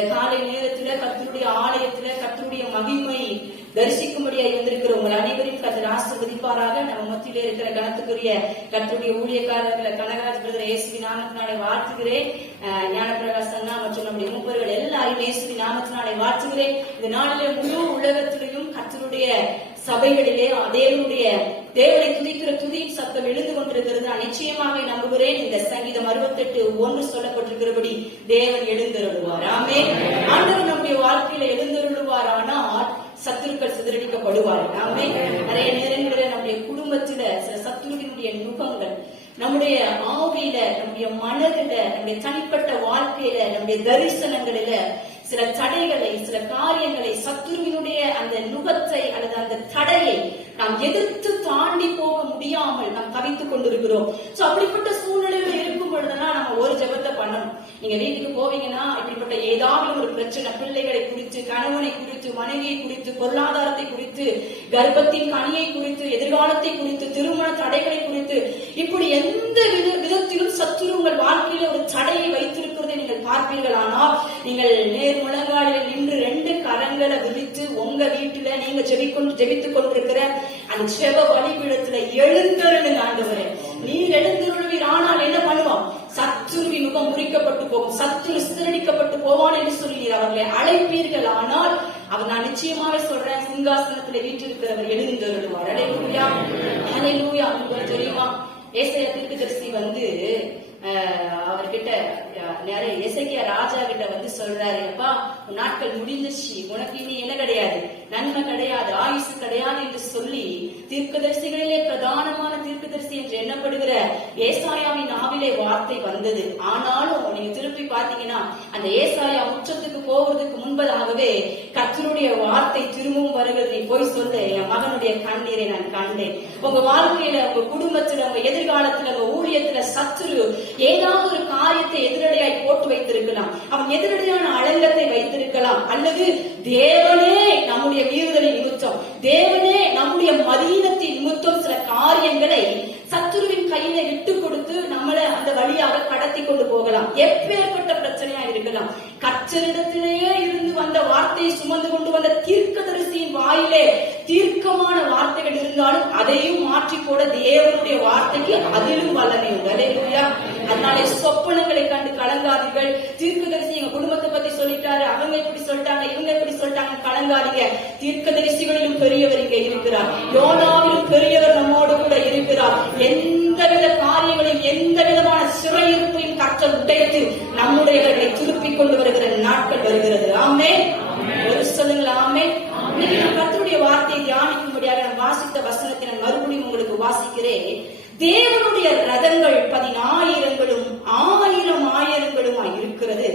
இந்த காலை நேரத்துல கர்த்தருடைய ஆலயத்துல கர்த்தருடைய மகிமை தரிசிக்கும்படியாய் வந்திருக்கிற உங்கள் அனைவரையும் கர்த்தர் ஆசீர்வதிப்பாராக. நம்ம மத்தியில இருக்கிற கணத்துக்குரிய கர்த்தருடைய ஊழியக்காரர்களை கனகராஜ் பிரதர் இயேசுவின் நாமத்தினாலே வாழ்த்துகிறேன். ஞானப்பிரகாஷ் அண்ணா மற்றும் நம்முடைய மூப்பர்கள் எல்லாரும் இயேசுவின் நாமத்தினாலே வாழ்த்துகிறேன். இந்த நாளிலே முழு உலகத்திலையும் கர்த்தருடைய சபைகளிலே தேவனை துதிக்கிற துதியின் சத்தம் எழுந்து கொண்டிருக்கிறது. நான் நிச்சயமாக நம்புகிறேன். இந்த சங்கீதம் 68:1 சொல்லப்பட்டிருக்கிறபடி தேவன் எழுந்தருளுவார். ஆமென். ஆண்டவர் நம்முடைய வாழ்க்கையில எழுந்தருளுவார். ஆனால் சத்துருக்கள் சிதறடிக்கப்படுவார். ஆமென். நிறைய நேரங்களில் நம்முடைய குடும்பத்தில சில சத்துருவினுடைய நுகங்கள் நம்முடைய ஆவியில, நம்முடைய மனதில, நம்முடைய தனிப்பட்ட வாழ்க்கையில, நம்முடைய தரிசனங்களில சில தடைகளை, சில காரியங்களை, சத்துருவினுடைய அந்த நுகத்தை அல்லது அந்த தடையை நாம் எதிர்த்து தாண்டி போக முடியாமல் நாம் தவித்துக் கொண்டிருக்கிறோம். சோ அப்படிப்பட்ட சூழ்நிலையில இருக்கும் பொழுதுதான் நம்ம ஒரு ஜெபத்தை பண்ணணும். நீங்க வீட்டுக்கு போவீங்கன்னா இப்படிப்பட்ட ஏதாவது ஒரு பிரச்சனை, பிள்ளைகளை குறித்து, கணவனை குறித்து, மனைவியை குறித்து, பொருளாதாரத்தை குறித்து, கர்ப்பத்தின் கனியை குறித்து, எதிர்காலத்தை குறித்து, திருமண தடைகளை குறித்து, இப்படி எந்த விதத்திலும் சத்துரு உங்கள் வாழ்க்கையில ஒரு தடையை வைத்திருக்கிறதை நீங்கள் பார்ப்பீர்கள். ஆனால் நீங்கள் நேர் முழங்காலில் நின்று 2 கரங்களை விரித்து உங்க வீட்டுல நீங்க ஜெபித்துக் கொண்டிருக்கிற அந்த ஜெப வழிபீடத்துல எழுந்தருளுங்க. ஆண்டவரே நீர் எழுந்தருளுவீர். ஆனால் என்ன பண்ணுவோம்? சத்துருவின் முகம் முறிக்கப்பட்டு போகும், சத்துரு சிதறடிக்கப்பட்டு போவான் என்று சொல்லி அவர்களை அழைப்பீர்கள். ஆனால் அவர், நான் நிச்சயமாக சொல்றேன், சிங்காசனத்துல வீற்றிருக்கிறவர் எழுந்தருளுவார். அல்லேலூயா, அல்லேலூயா. உங்களுக்கு தெரியுமா, ஏசாயா தீர்க்கதரிசி அவர்கிட்ட நிறைய எசேக்கியா ராஜா கிட்ட சொல்றாரு, அப்பா நாட்கள் முடிஞ்சிச்சு, உனக்கு இனி என்ன கிடையாது, நன்மை கிடையாது, ஆயுசு கிடையாது என்று சொல்லி தீர்க்கதரிசிகளிலே பிரதானமான தீர்க்கதரிசி என்று எண்ணப்படுகிற ஏசாயாவின் நாவிலே வார்த்தை வந்தது. ஆனாலும் நீங்க திருப்பி பாத்தீங்கன்னா அந்த ஏசாயா உச்சத்துக்கு போவதற்கு முன்பதாகவே கர்த்தருடைய வார்த்தை திரும்பவும் வருகிறது. நீ போய் சொல்லு, என் மகனுடைய கண்ணீரை நான் கண்டேன். உங்க வாழ்க்கையில, உங்க குடும்பத்துல, உங்க எதிர்காலத்துல, உங்க ஊழியத்துல சத்துரு ஏதாவது ஒரு காரியத்தை எதிரடையாய் போட்டு வைத்திருக்கலாம். அவன் எதிரடையான அலங்கத்தை வைத்திருக்கலாம். அல்லது தேவனே நம்முடைய மீறுதலை நிமித்தம், தேவனே நம்முடைய மதீனத்தின் நிமித்தம் சில காரியங்களை சத்துருவின் கையில விட்டு கொடுத்து நம்மளை அந்த வழியாக கடத்தி கொண்டு போகலாம். எப்பேற்பட்ட பிரச்சனையா இருக்கலாம். கர்த்தரிடத்திலேயே இருந்து வந்த வார்த்தையை சுமந்து கொண்டு வந்த தீர்க்கதரிசியின் வாயிலே தீர்க்கமான வார்த்தைகள் இருந்தாலும் அதையும் மாற்றி போட தேவனுடைய வார்த்தைக்கு அதிலும் வல்லமை உண்டு. அல்லேலூயா. அதனாலே சொப்பனங்களை கண்டு கலங்காதீர்கள். தீர்க்கதரிசி எங்க குடும்பத்தை பத்தி சொல்லிட்டாரு, அவங்க இப்படி சொல்லிட்டாங்க, இவங்க இப்படி சொல்லிட்டாங்க, கலங்காதீங்க. தீர்க்கதரிசிகளிலும் பெரியவர் இங்க இருக்கிறார். யோனாவிலும் பெரியவர் நம்மோடு கூட இருக்கிறார். எந்தவித காரியங்களையும், எந்த விதமான சிறையிருப்பையும் கர்த்தர் உடைத்து நம்முடையவர்களை திருப்பிக் கொண்டு வருகிற நாட்கள் வருகிறது. ஆமென். ஒரு சொல்லுங்கள் ஆமென். கர்த்தருடைய வார்த்தையை தியானிக்கும்படியாக நான் வாசித்த வசனத்தை நான் மறுபடியும் உங்களுக்கு வாசிக்கிறேன். தேவனுடைய ரதங்கள் 10,000ங்களும் 1000,000ங்களுமாய் இருக்கிறது.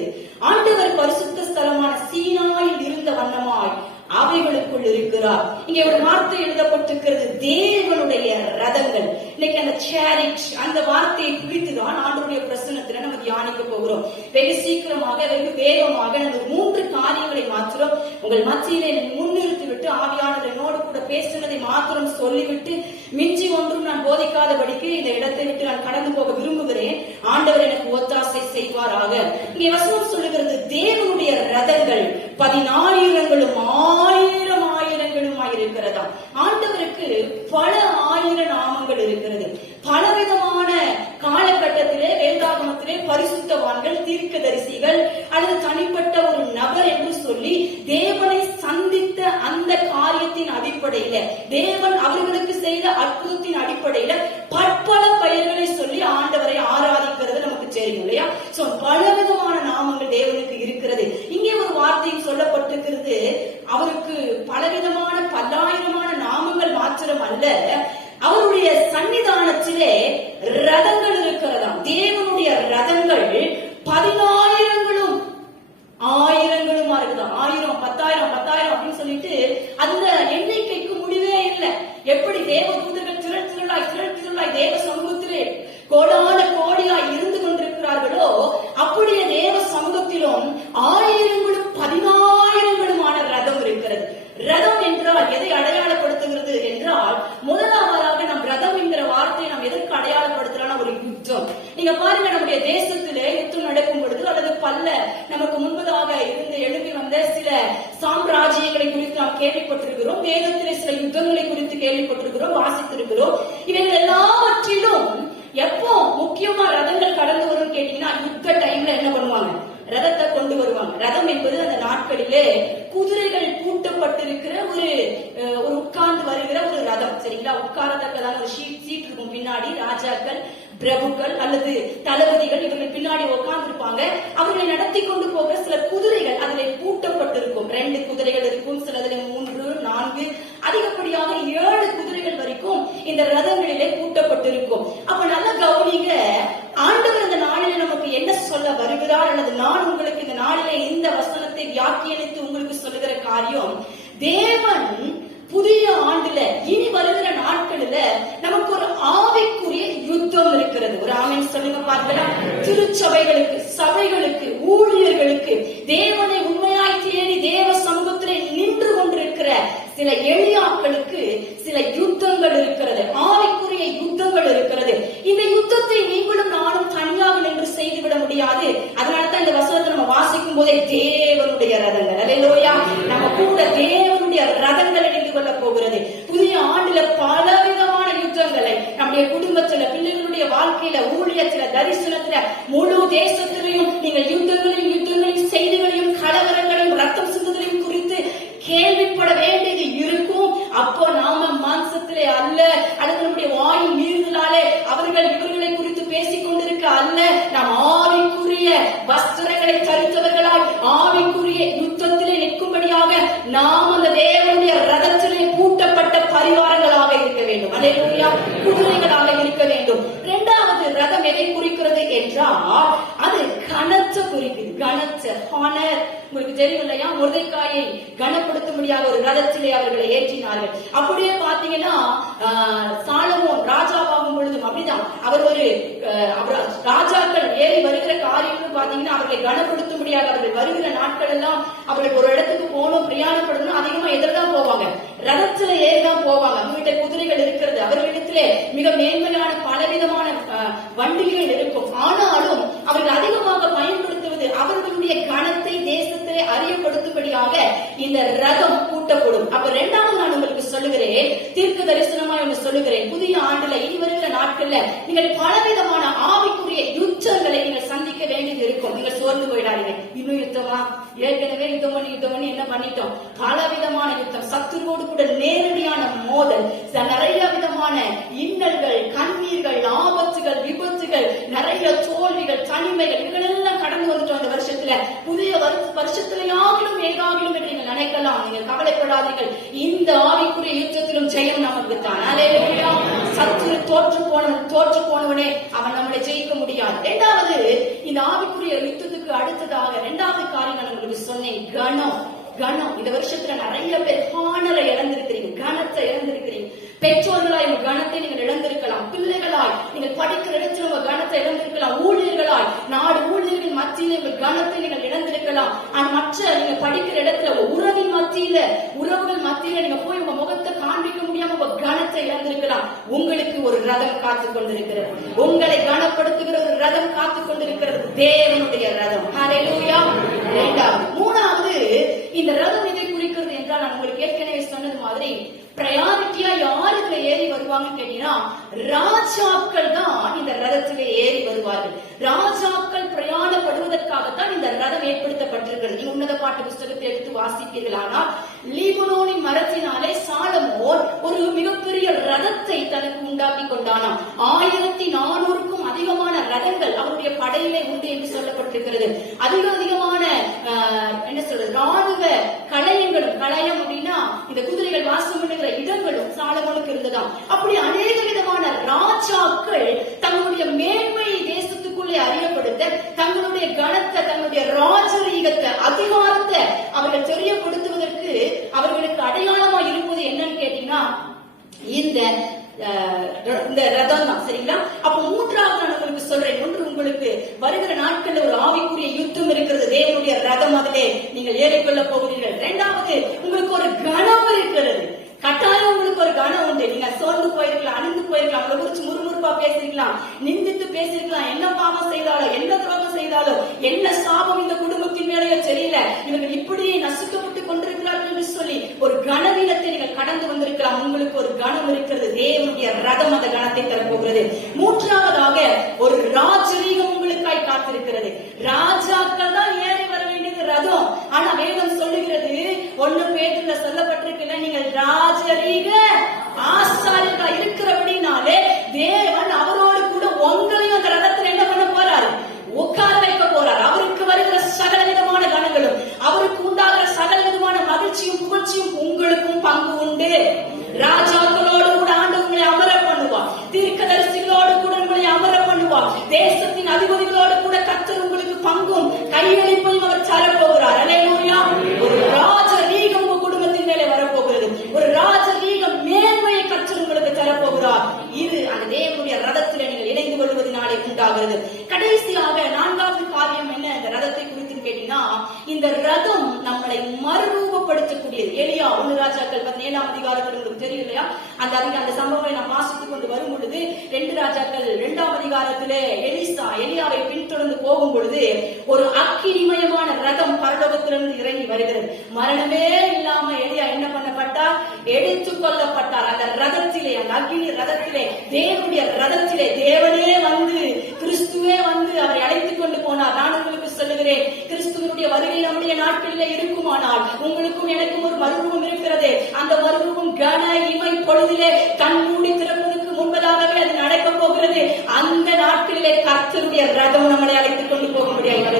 ஆண்டவர் பரிசுத்த ஸ்தலமான சீனாயில் இருந்த வண்ணமாய் அவைகளுக்குள் இருக்கிறார். இங்க ஒரு வார்த்தை எழுதப்பட்டிருக்கிறது, தேவனுடைய ரதங்கள். இன்னைக்கு அந்த சேரிட் அந்த வார்த்தையை குறித்துதான் ஆண்டவருடைய பிரசன்னத்துல நம்ம தியானிக்க போகிறோம். வெகு சீக்கிரமாக, வெகு வேகமாக நம்ம 3 காரியங்களை மாத்திரம் உங்கள் மத்தியிலே முன்னிறுத்தி விட்டு, ஆவியானவர் என்னோடு கூட பேசினதை மாத்திரம் சொல்லிவிட்டு, மிஞ்சி ஒன்றும் நான் போதிக்காதபடிக்கு இந்த இடத்தை விட்டு நான் கடந்து போக விரும்புகிறேன். ஆண்டவர் எனக்கு ஒத்தாசை செய்வாராக. இங்கே வசனம் சொல்லுகிறது, தேவனுடைய ரதங்கள் 10,000ங்களும் 1000,000ங்களுமாய் இருக்கிறதா. ஆண்டவருக்கு பல 1000 நாமங்கள் இருக்கிறது. பலவிதமான காலகட்டத்திலே வேதாகமத்திலே பரிசுத்தவான்கள், தீர்க்கதரிசிகள் அல்லது தனிப்பட்ட ஒரு நபர் என்று சொல்லி தேவனை சந்தித்த அந்த காரியத்தின் அடிப்படையில, தேவன் அவர்களுக்கு செய்த அற்புதத்தின் அடிப்படையில பற்பல பெயர்களை சொல்லி ஆண்டவரை ஆராதிக்கிறது நமக்கு தெரியும் இல்லையா. சோ பலவிதமான நாமங்கள் தேவனுக்கு இருக்கிறது. இங்கே ஒரு வார்த்தையும் சொல்லப்பட்டிருக்கிறது, அவருக்கு பலவிதமான பல்லாயிரமான நாமங்கள் மாத்திரம் அல்ல, அவருடைய சன்னிதானத்திலே ரதங்கள் இருக்கிறதாம். தேவனுடைய ரதங்கள் 10,000ங்களும் 1000ங்களுமா இருக்குதான். 1000, 10,000, 10,000 அப்படின்னு சொல்லிட்டு அந்த எண்ணிக்கைக்கு முடிவே இல்லை. எப்படி தேவ தூதர்கள் திரள் திரளாய் தேவ சமூகத்திலே கோடான கோடியா நம்முடைய தேசத்திலே யுத்தம் நடக்கும் பொழுது அல்லது பல்ல நமக்கு முன்பதாக இருந்து எழுப்பி வந்த சில சாம்ராஜ்யங்களை குறித்து நாம் கேள்விப்பட்டிருக்கிறோம். வேதத்திலே சில யுத்தங்களை குறித்து கேள்விப்பட்டிருக்கிறோம், வாசித்திருக்கிறோம். இவைகள் எல்லாவற்றிலும் எப்போ முக்கியமா ரதங்கள் கடந்து வரும் கேட்டீங்கன்னா, யுத்த டைம்ல என்ன பண்ணுவாங்க? ரதத்தை கொண்டு வருவாங்க. ரதம் என்பது அந்த நாட்களிலே குதிரைகள் பூட்டப்பட்டிருக்கிற ஒரு உட்கார்ந்து வருகிற ஒரு ரதம், சரிங்களா? உட்காரத்தக்கதான ஒரு சீட் இருக்கும் பின்னாடி. ராஜாக்கள், பிரபுக்கள் அல்லது தளபதிகள் இவர்கள் பின்னாடி உட்கார்ந்து இருப்பாங்க. அவர்களை நடத்தி கொண்டு போக சில குதிரைகள் அதிலே பூட்டப்பட்டிருக்கும். 2 குதிரைகள் இருக்கும், சிலதிலே 3, 4, அதிகப்படியாக 7 குதிரைகள் வரைக்கும் இந்த ரதங்களிலே பூட்டப்பட்டிருக்கும். அப்ப நல்ல கவனிங்க, ஆண்டவர் இந்த நாளிலே நமக்கு என்ன சொல்ல வருகிறார் அல்லது நான் உங்களுக்கு இந்த நாளிலே இந்த வசனத்தை வியாக்கியனித்து உங்களுக்கு சொல்லுகிற காரியம், தேவன் புதிய ஆண்டுல இனி வருகிற நாட்களில நமக்கு ஒரு ஆவிக்குரிய யுத்தம் இருக்கிறது. ஒரு ஆமென் சொல்லுங்க பார்க்கலாம். திருச்சபைகளுக்கு, சபைகளுக்கு, ஊழியர்களுக்கு, தேவனை உண்மையாய் தேடி தேவ சமூகத்திலே நின்று கொண்டிருக்கிற சில எளியாக்களுக்கு சில யுத்தங்கள் இருக்கிறது, ஆவிக்குரிய யுத்தங்கள் இருக்கிறது. இந்த யுத்தத்தை நீங்களும் நானும் தனியாக நின்று செய்துவிட முடியாது. அதனாலதான் இந்த வசனத்தை நம்ம வாசிக்கும் போதே தேவனுடைய ரதங்கள், அல்லேலூயா, நம்ம கூட தேவனுடைய ரதங்களை நின்று கொள்ள போகிறது. புதிய ஆண்டுல பலவிதமான யுத்தங்களை நம்முடைய குடும்பத்துல, பிள்ளைகளுடைய வாழ்க்கையில, ஊழியத்துல, தரிசனத்துல, முழு தேசத்திலையும் நீங்கள் யுத்தங்களையும் செய்திகளையும் கலவரங்களையும் ரத்தம் சிந்துதலையும் குறித்து கேள்விப்பட வேண்டியது இருக்கும். அப்போ நாம மாம்சத்திலே அல்ல, அல்லது நம்முடைய வாயின் மீறுதலாலே அவர்கள் இவர்களை குறித்து பேசிக் கொண்டிருக்க அல்ல, நாம் ஆவிக்குரிய வஸ்திரங்களை தரித்தவர்களாய் ஆவிக்குரிய யுத்தத்திலே நிற்கும்படியாக நாம் அந்த தேவனுடைய ரதத்திலே பூட்டப்பட்ட பரிவாரங்களாக இருக்க வேண்டும். அல்லேலூயா, குதிரைகளாக இருக்க வேண்டும். 2வது ரதம் எதை குறிக்கிறது என்றால், அது கனத்தை குறிக்குது. கனத்த ஹானர். உங்களுக்கு தெரியும் இல்லையா, மொர்தெக்காயை கனப்படுத்தும்படியாக ஒரு ரதத்திலே அவர்களை ஏற்றினார்கள். அப்படியே பாத்தீங்கன்னா சாலமோன் ராஜாவாகும் பொழுதும் அப்படிதான். அவர் ஒரு ராஜாக்கள் ஏறி வருகிற காரியங்கள் பாத்தீங்கன்னா அவர்களை கனப்படுத்தும்படியாக அவர்கள் வருகிற நாட்கள் எல்லாம் அவர்கள் ஒரு இடத்துக்கு போகணும், பிரயாணப்படணும், அதிகமா எதிர்தான் போவாங்க, ரதத்துல ஏறிதான் போவாங்க. அவங்ககிட்ட குதிரைகள் இருக்கிறது, அவர்களிடத்திலே மிக மேன்மையான பலவிதமான வண்டிகள் இருக்கும். ஆனாலும் அவர்கள் அதிகமாக பயன்படுத்துவது அவர்களுடைய கனத்தை தேசத்திலே அறியப்படுத்தும்படியாக இந்த ரதம் கூட்டப்படும். அப்ப 2வது நான் உங்களுக்கு சொல்லுகிறேன், தீர்க்க தரிசனமா ஒன்று சொல்லுகிறேன், புதிய ஆண்டுல இனி வருகிற நாட்கள்ல நீங்கள் பலவிதமான ஆவிக்குரிய யுத்தங்களை நீங்கள் சந்திக்க வேண்டியது இருக்கும். நீங்கள் சோர்ந்து போயிடாதீங்க. இன்னும் யுத்தமா? ஏற்கனவே யுத்தம் பண்ணி என்ன பண்ணிட்டோம்? பலவிதமான யுத்தம், சத்துருவோடு கூட நேரடியான மோதல், நிறைய விதமான இன்னல்கள், கண்ணீர்கள், ஆபத்துகள், விபத்துகள், நிறைய தோல்விகள், தனிமைகள், இவைகளெல்லாம் கடந்து வந்துட்டோம் இந்த வருஷத்துல. புதிய வருஷத்திலேயாகிலும் ஏதாகிலும் என்று நீங்கள் நினைக்கலாம். நீங்கள் கவலைப்படாதீர்கள், இந்த ஆவிக்குரிய யுத்தத்திலும் ஜெயம் நமக்கு தான். அல்லேலூயா. சத்துரு தோற்று போனவனே அவன் நம்மளை ஜெயிக்க முடியாது. 2வது, இந்த ஆவிக்குரிய யுத்தத்துக்கு அடுத்ததாக 2வது காரியம் நான் உங்களுக்கு சொன்னேன், கனம். இந்த வருஷத்துல நிறைய பேர் ஹானரை இழந்திருக்கிறீங்க, கனத்தை இழந்திருக்கிறீங்க. பெற்றோர்களாய் உங்க கனத்தை நீங்கள் இழந்திருக்கலாம், பிள்ளைகளாய் நீங்கள் படிக்கிற இடத்துல உங்க கனத்தை இழந்திருக்கலாம், ஊழியர்களாய் நாடு ஊழியர்கள் மத்தியில உங்கள் கனத்தை நீங்கள் இழந்திருக்கலாம். மற்ற நீங்க படிக்கிற இடத்துல உறவுகள் மத்தியில நீங்க போய் உங்க முகத்தை காண்பிக்க முடியாம உங்க கனத்தை இழந்திருக்கலாம். உங்களுக்கு ஒரு ரதம் காத்து கொண்டிருக்கிறது, உங்களை கனப்படுத்துகிற ஒரு ரதம் காத்து கொண்டிருக்கிறது, தேவனுடைய ரதம். ஹல்லேலூயா. 2வது. 3வது, இந்த ரதம் எதை குறிக்கிறது என்றால், நான் உங்களுக்கு ஏற்கனவே சொன்னது மாதிரி பிரயாரிட்டியா யார் இதுல ஏறி வருவாங்க கேட்டீங்கன்னா, ராஜாக்கள் தான் இந்த ரதத்திலே ஏறி வருவார்கள். ராஜாக்கள் பிரயாணப்படுவதற்காகத்தான் இந்த ரதம் ஏற்படுத்தப்பட்டிருக்கிறது. நீங்க உன்னத பாட்டு புஸ்தகத்தை எடுத்து வாசிப்பீர்களானால், லீபனோனின் மரத்தினாலே சாலமோன் ஒரு மிகப்பெரிய ரதத்தை தனக்கு உண்டாக்கி கொண்டானாம். 1400க்கும் அதிகமான ரதங்கள் அவருடைய படையிலே உண்டு என்று சொல்லப்பட்டிருக்கிறது. அதிகமான என்ன சொல்றது, ராணுவ கலையங்களும், கலையம் அப்படின்னா இந்த குதிரைகள் வாசம் பண்ணுகிற இடங்களும் சாலமோனுக்கு இருந்ததாம். அப்படி அநேக விதமான ராஜாக்கள் தங்களுடைய மேன்மை தேசத்துக்குள்ளே அறியப்படுத்த, தங்களுடைய கனத்தை, தங்களுடைய ராஜரீகத்தை, அதிகாரத்தை அவர்கள் தெரியப்படுத்துவதற்கு அவர்களுக்கு அடையாளமா இருப்பது என்னன்னு கேட்டீங்கன்னா இந்த ரதம் தான். சரிங்களா? அப்ப 3வது நான் உங்களுக்கு சொல்றேன், ஒன்று, உங்களுக்கு வருகிற நாட்கள்ல ஒரு ஆவிக்குரிய யுத்தம் இருக்கிறது, தேவனுடைய ரதம், அதிலே நீங்கள் ஏறிக்கொள்ள போகிறீர்கள். 2வது, உங்களுக்கு ஒரு கனம் இருக்கிறது. கட்டாயம் உங்களுக்கு ஒரு கனம் உண்டு. நீங்க சோர்ந்து போயிருக்கலாம், அணிந்து போயிருக்கலாம், அவங்களை குறிச்சு முறுமுறுப்பா பேசிருக்கலாம், நிந்தித்து பேசிருக்கலாம், என்ன பாவம் செய்தா இப்படியே நசுக்கப்பட்டு கொண்டிருக்கிறார்கள் என்று சொல்லி ஒரு கனவீனத்தை நீங்கள் கடந்து வந்திருக்கலாம். உங்களுக்கு ஒரு கணம் இருக்கிறது. தேவனுடைய ரதம் அந்த கணத்தை தரப்போகிறது. மூன்றாவதாக ஒரு ராஜரீகம் உங்களுக்காய் காத்திருக்கிறது. ராஜாக்கள் தான் ஏறி வர வேண்டியது ரதம். ஆனா வேதம் சொல்லுகிறது, 1 பேதுருல சொல்லப்பட்டிருக்கிற நீங்கள் ராஜரீக ஆசாரியர்களா இருக்கிறபடினாலே தேவன் அவரோடு கூட உங்களையும் அந்த ரதத்தில் என்ன பண்ண போறாரு? உட்கார வைக்க போறார். அவருக்கு வருகிற சகல விதமான கணங்களும், அவருக்கு உண்டாகிற சகல விதமான மகிழ்ச்சியும் புகழ்ச்சியும் உங்களுக்கும் பங்கு உண்டு. ராஜாக்களோடு கூட ஆண்டு உங்களை அமர பண்ணுவார். தீர்க்கதரிசிகளோடு கூட உங்களை அமர பண்ணுவார். தேசத்தின் அதிபதிகளோடு கூட கர்த்தர் உங்களுக்கு பங்கும் கையளிப்பையும் அவர் தரப்போகிறார். அல்லேலூயா. ஒரு ராஜரீகம் உங்க குடும்பத்தின் மேலே வரப்போகிறது. ஒரு ராஜரீகம் மேன்மையை கர்த்தர் உங்களுக்கு தரப்போகிறார். இது அந்த தேவனுடைய ரதத்தில் நீங்கள் இணைந்து கொள்வதனாலே உண்டாகிறது. கடைசியாக 4வது காரியம் என்ன இந்த ரதத்தை குறித்து கேட்டீங்கன்னா, இந்த ரதம் நம்மளை மறுரூபப்படுத்தக்கூடியது. எலியா 1 ராஜாக்கள் 17ஆம் அதிகாரத்தில் உங்களுக்கு தெரியும் இல்லையா? அந்த சம்பவங்களை நாம் வாசித்துக் கொண்டு வரும் பொழுது 2 ராஜாக்கள் 2ஆம் அதிகாரத்திலே எலியாவை பின்தொடர்ந்து போகும் பொழுது ஒரு அக்கினிமயமான ரதம் பரலோகத்திலிருந்து இறங்கி வருகிறது. மரணமே இல்லாம எலியா என்ன பண்ணப்பட்டார்? எடுத்துக் கொள்ளப்பட்டார். அந்த ரதத்திலே, அந்த அக்கினி ரதத்திலே, தேவனுடைய ரதத்திலே தேவனே வந்து, கிறிஸ்துவே வந்து அவரை அழைத்துக் கொண்டு போனார். நான் உங்களுக்கு சொல்லுகிறேன், கிறிஸ்துவனுடைய வருகை நம்முடைய நாட்களிலே இருக்குமானால் உங்களுக்கும் எனக்கும் ஒரு மறுரூபம் இருக்கிறது. அந்த மறுரூபம் கன இமை பொழுதிலே கண் மூடி திறப்பதற்கு முன்பதாகவே அது நடக்க போகிறது. அந்த நாட்களிலே கர்த்தருடைய ரதம் நம்மளை அழைத்துக் கொண்டு போக முடியாது.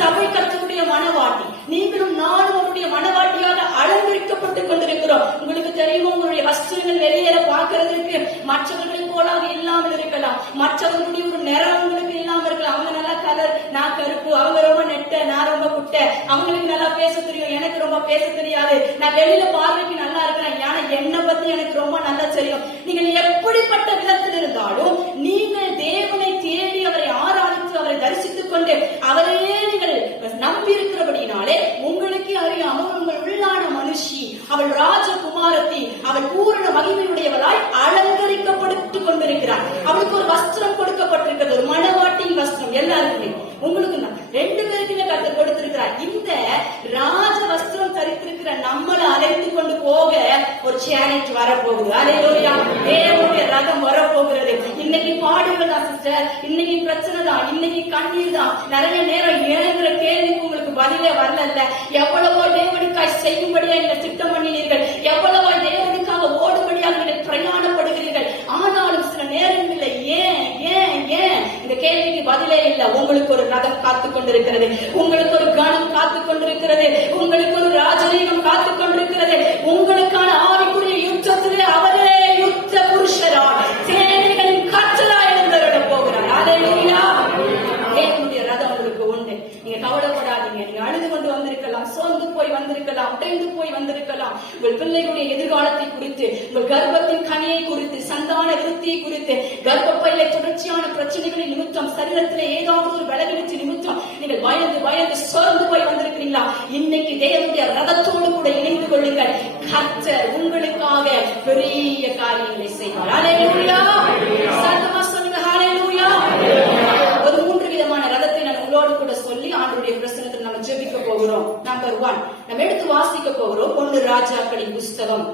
சபை கர்த்தருடைய மனவாட்டி, நீங்களும் நானும் அவருடைய மனவாட்டியாக அலங்கரிக்கப்பட்டுக் கொண்டிருக்கிறோம். உங்களுக்கு தெரியுமா, உங்களுடைய வஸ்திரங்கள் வெளியேற பார்க்கறதுக்கு மற்றவர்களை போலாக இல்லாமல் இருக்கலாம். மற்றவர்களுடைய ஒரு நிறம் உங்களுக்கு இல்லாமல் இருக்கலாம். அவங்க நல்லா கலர், நான் கருப்பு, அவங்க ரொம்ப நெட்ட, நான் ரொம்ப குட்டை, அவங்களுக்கு நல்லா பேச தெரியும், எனக்கு ரொம்ப பேச தெரியாது, நான் வெளியில பார்வைக்கு நல்லா இருக்கிறேன், ஆனா என்னை பத்தி எனக்கு ரொம்ப நல்லா தெரியும். நீங்கள் எப்படிப்பட்ட விதத்தில் இருந்தாலும் நீங்கள் தேவனை தேடி அவரை ஆராய்ந்து அவரை தரிசித்துக் கொண்டு அவரையே நீங்கள் நம்பி இருக்கிறபடினாலே உங்களுக்கே அறியாமல் உங்கள் உள்ளான மனுஷி, அவள் ராஜகுமாரத்தி, அவள் பூரண மகிமையுடையவளாய் அலங்கரிக்கப்பட்டுக் கொண்டிருக்கிறார். அவளுக்கு ஒரு வஸ்திரம் கொடுக்கப்பட்டிருக்கிறது, ஒரு மணவாட்டின் வஸ்திரம். எல்லாருக்குமே, உங்களுக்கு 2 பேருக்குமே கர்த்தர் கொடுத்திருக்கிறார். இந்த ராஜ வஸ்திரம் தரித்திருக்கிற நம்மளை அழைத்துக் கொண்டு போக ஒரு சேலஞ்ச் வரப்போகுது. அல்லேலூயா. தேவனுடைய ரதம் வரப்போகிறது. இன்னைக்கு பாடுகள் தான் சிஸ்டர், இன்னைக்கு பிரச்சனை தான், இன்னைக்கு கண்ணீர் தான். நிறைய நேரம் ஏங்குற கேள்விக்கு உங்களுக்கு பதிலே வரல. எவ்வளவோ தேவனுக்காய் செய்யும்படியா நீங்கள் திட்டம் பண்ணினீர்கள், எவ்வளவோ தேவனுக்காக ஓடும்படியாக நீங்கள் பிரயாணப்படுகிறீர்கள். ஆனாலும் சில நேரங்களில் ஏன் இந்த கேள்விக்கு பதிலே இல்லை. உங்களுக்கு ஒரு ரதம் காத்துக் கொண்டிருக்கிறது, உங்களுக்கு ஒரு கணம் காத்துக் கொண்டிருக்கிறது, உங்களுக்கு ஒரு ராஜரீகம் காத்துக் கொண்டிருக்கிறது. உங்களுக்கான ஆவிக்குரிய யுத்தத்திலே அவரே யுத்த புருஷராய் சேனைகளின் கர்த்தராய் எழுந்தருள போகிறார். அல்லேலூயா. தேவனுடைய ரதம் உங்களுக்கு உண்டு. நீங்க கவலைப்படாதீங்க. நீங்க அழுது கொண்டு வந்திருக்கலாம், சோர்ந்து போய் வந்திருக்கலாம், உடைந்து போய் வந்திருக்கலாம். உங்கள் பிள்ளைகளுடைய எதிர்காலத்தை குறித்து, உங்கள் கர்ப்பத்தின் கனியை குறித்து, சந்தான விருத்தியை குறித்து, கர்ப்பப்பையில தொடர்ச்சியான பிரச்சனைகளின் நிமித்தம், சரீரத்திலே ஏதாவது ஒரு பலவீனத்தின் நிமித்தம் நீங்கள் பயந்து சோர்ந்து போய் வந்திருக்கிறீங்களா? இன்னைக்கு தேவனுடைய ரதத்தோடு கூட இணைந்து கொள்ளுங்கள். கர்த்தர் உங்களுக்காக பெரிய காரியங்களை செய்வார். அல்லேலூயா. சத்தமா சொல்லுங்க ஹல்லேலூயா. ஒரு 3 விதமான ரதத்தை நான் உங்களோடு கூட சொல்லி ஆண்டவருடைய பிரசன்னத்தில் நம்ம ஜெபிக்க போகிறோம். நம்பர் 1 நம்ம எடுத்து வாசிக்க போகிறோம் 1 ராஜாக்களின் புஸ்தகம்.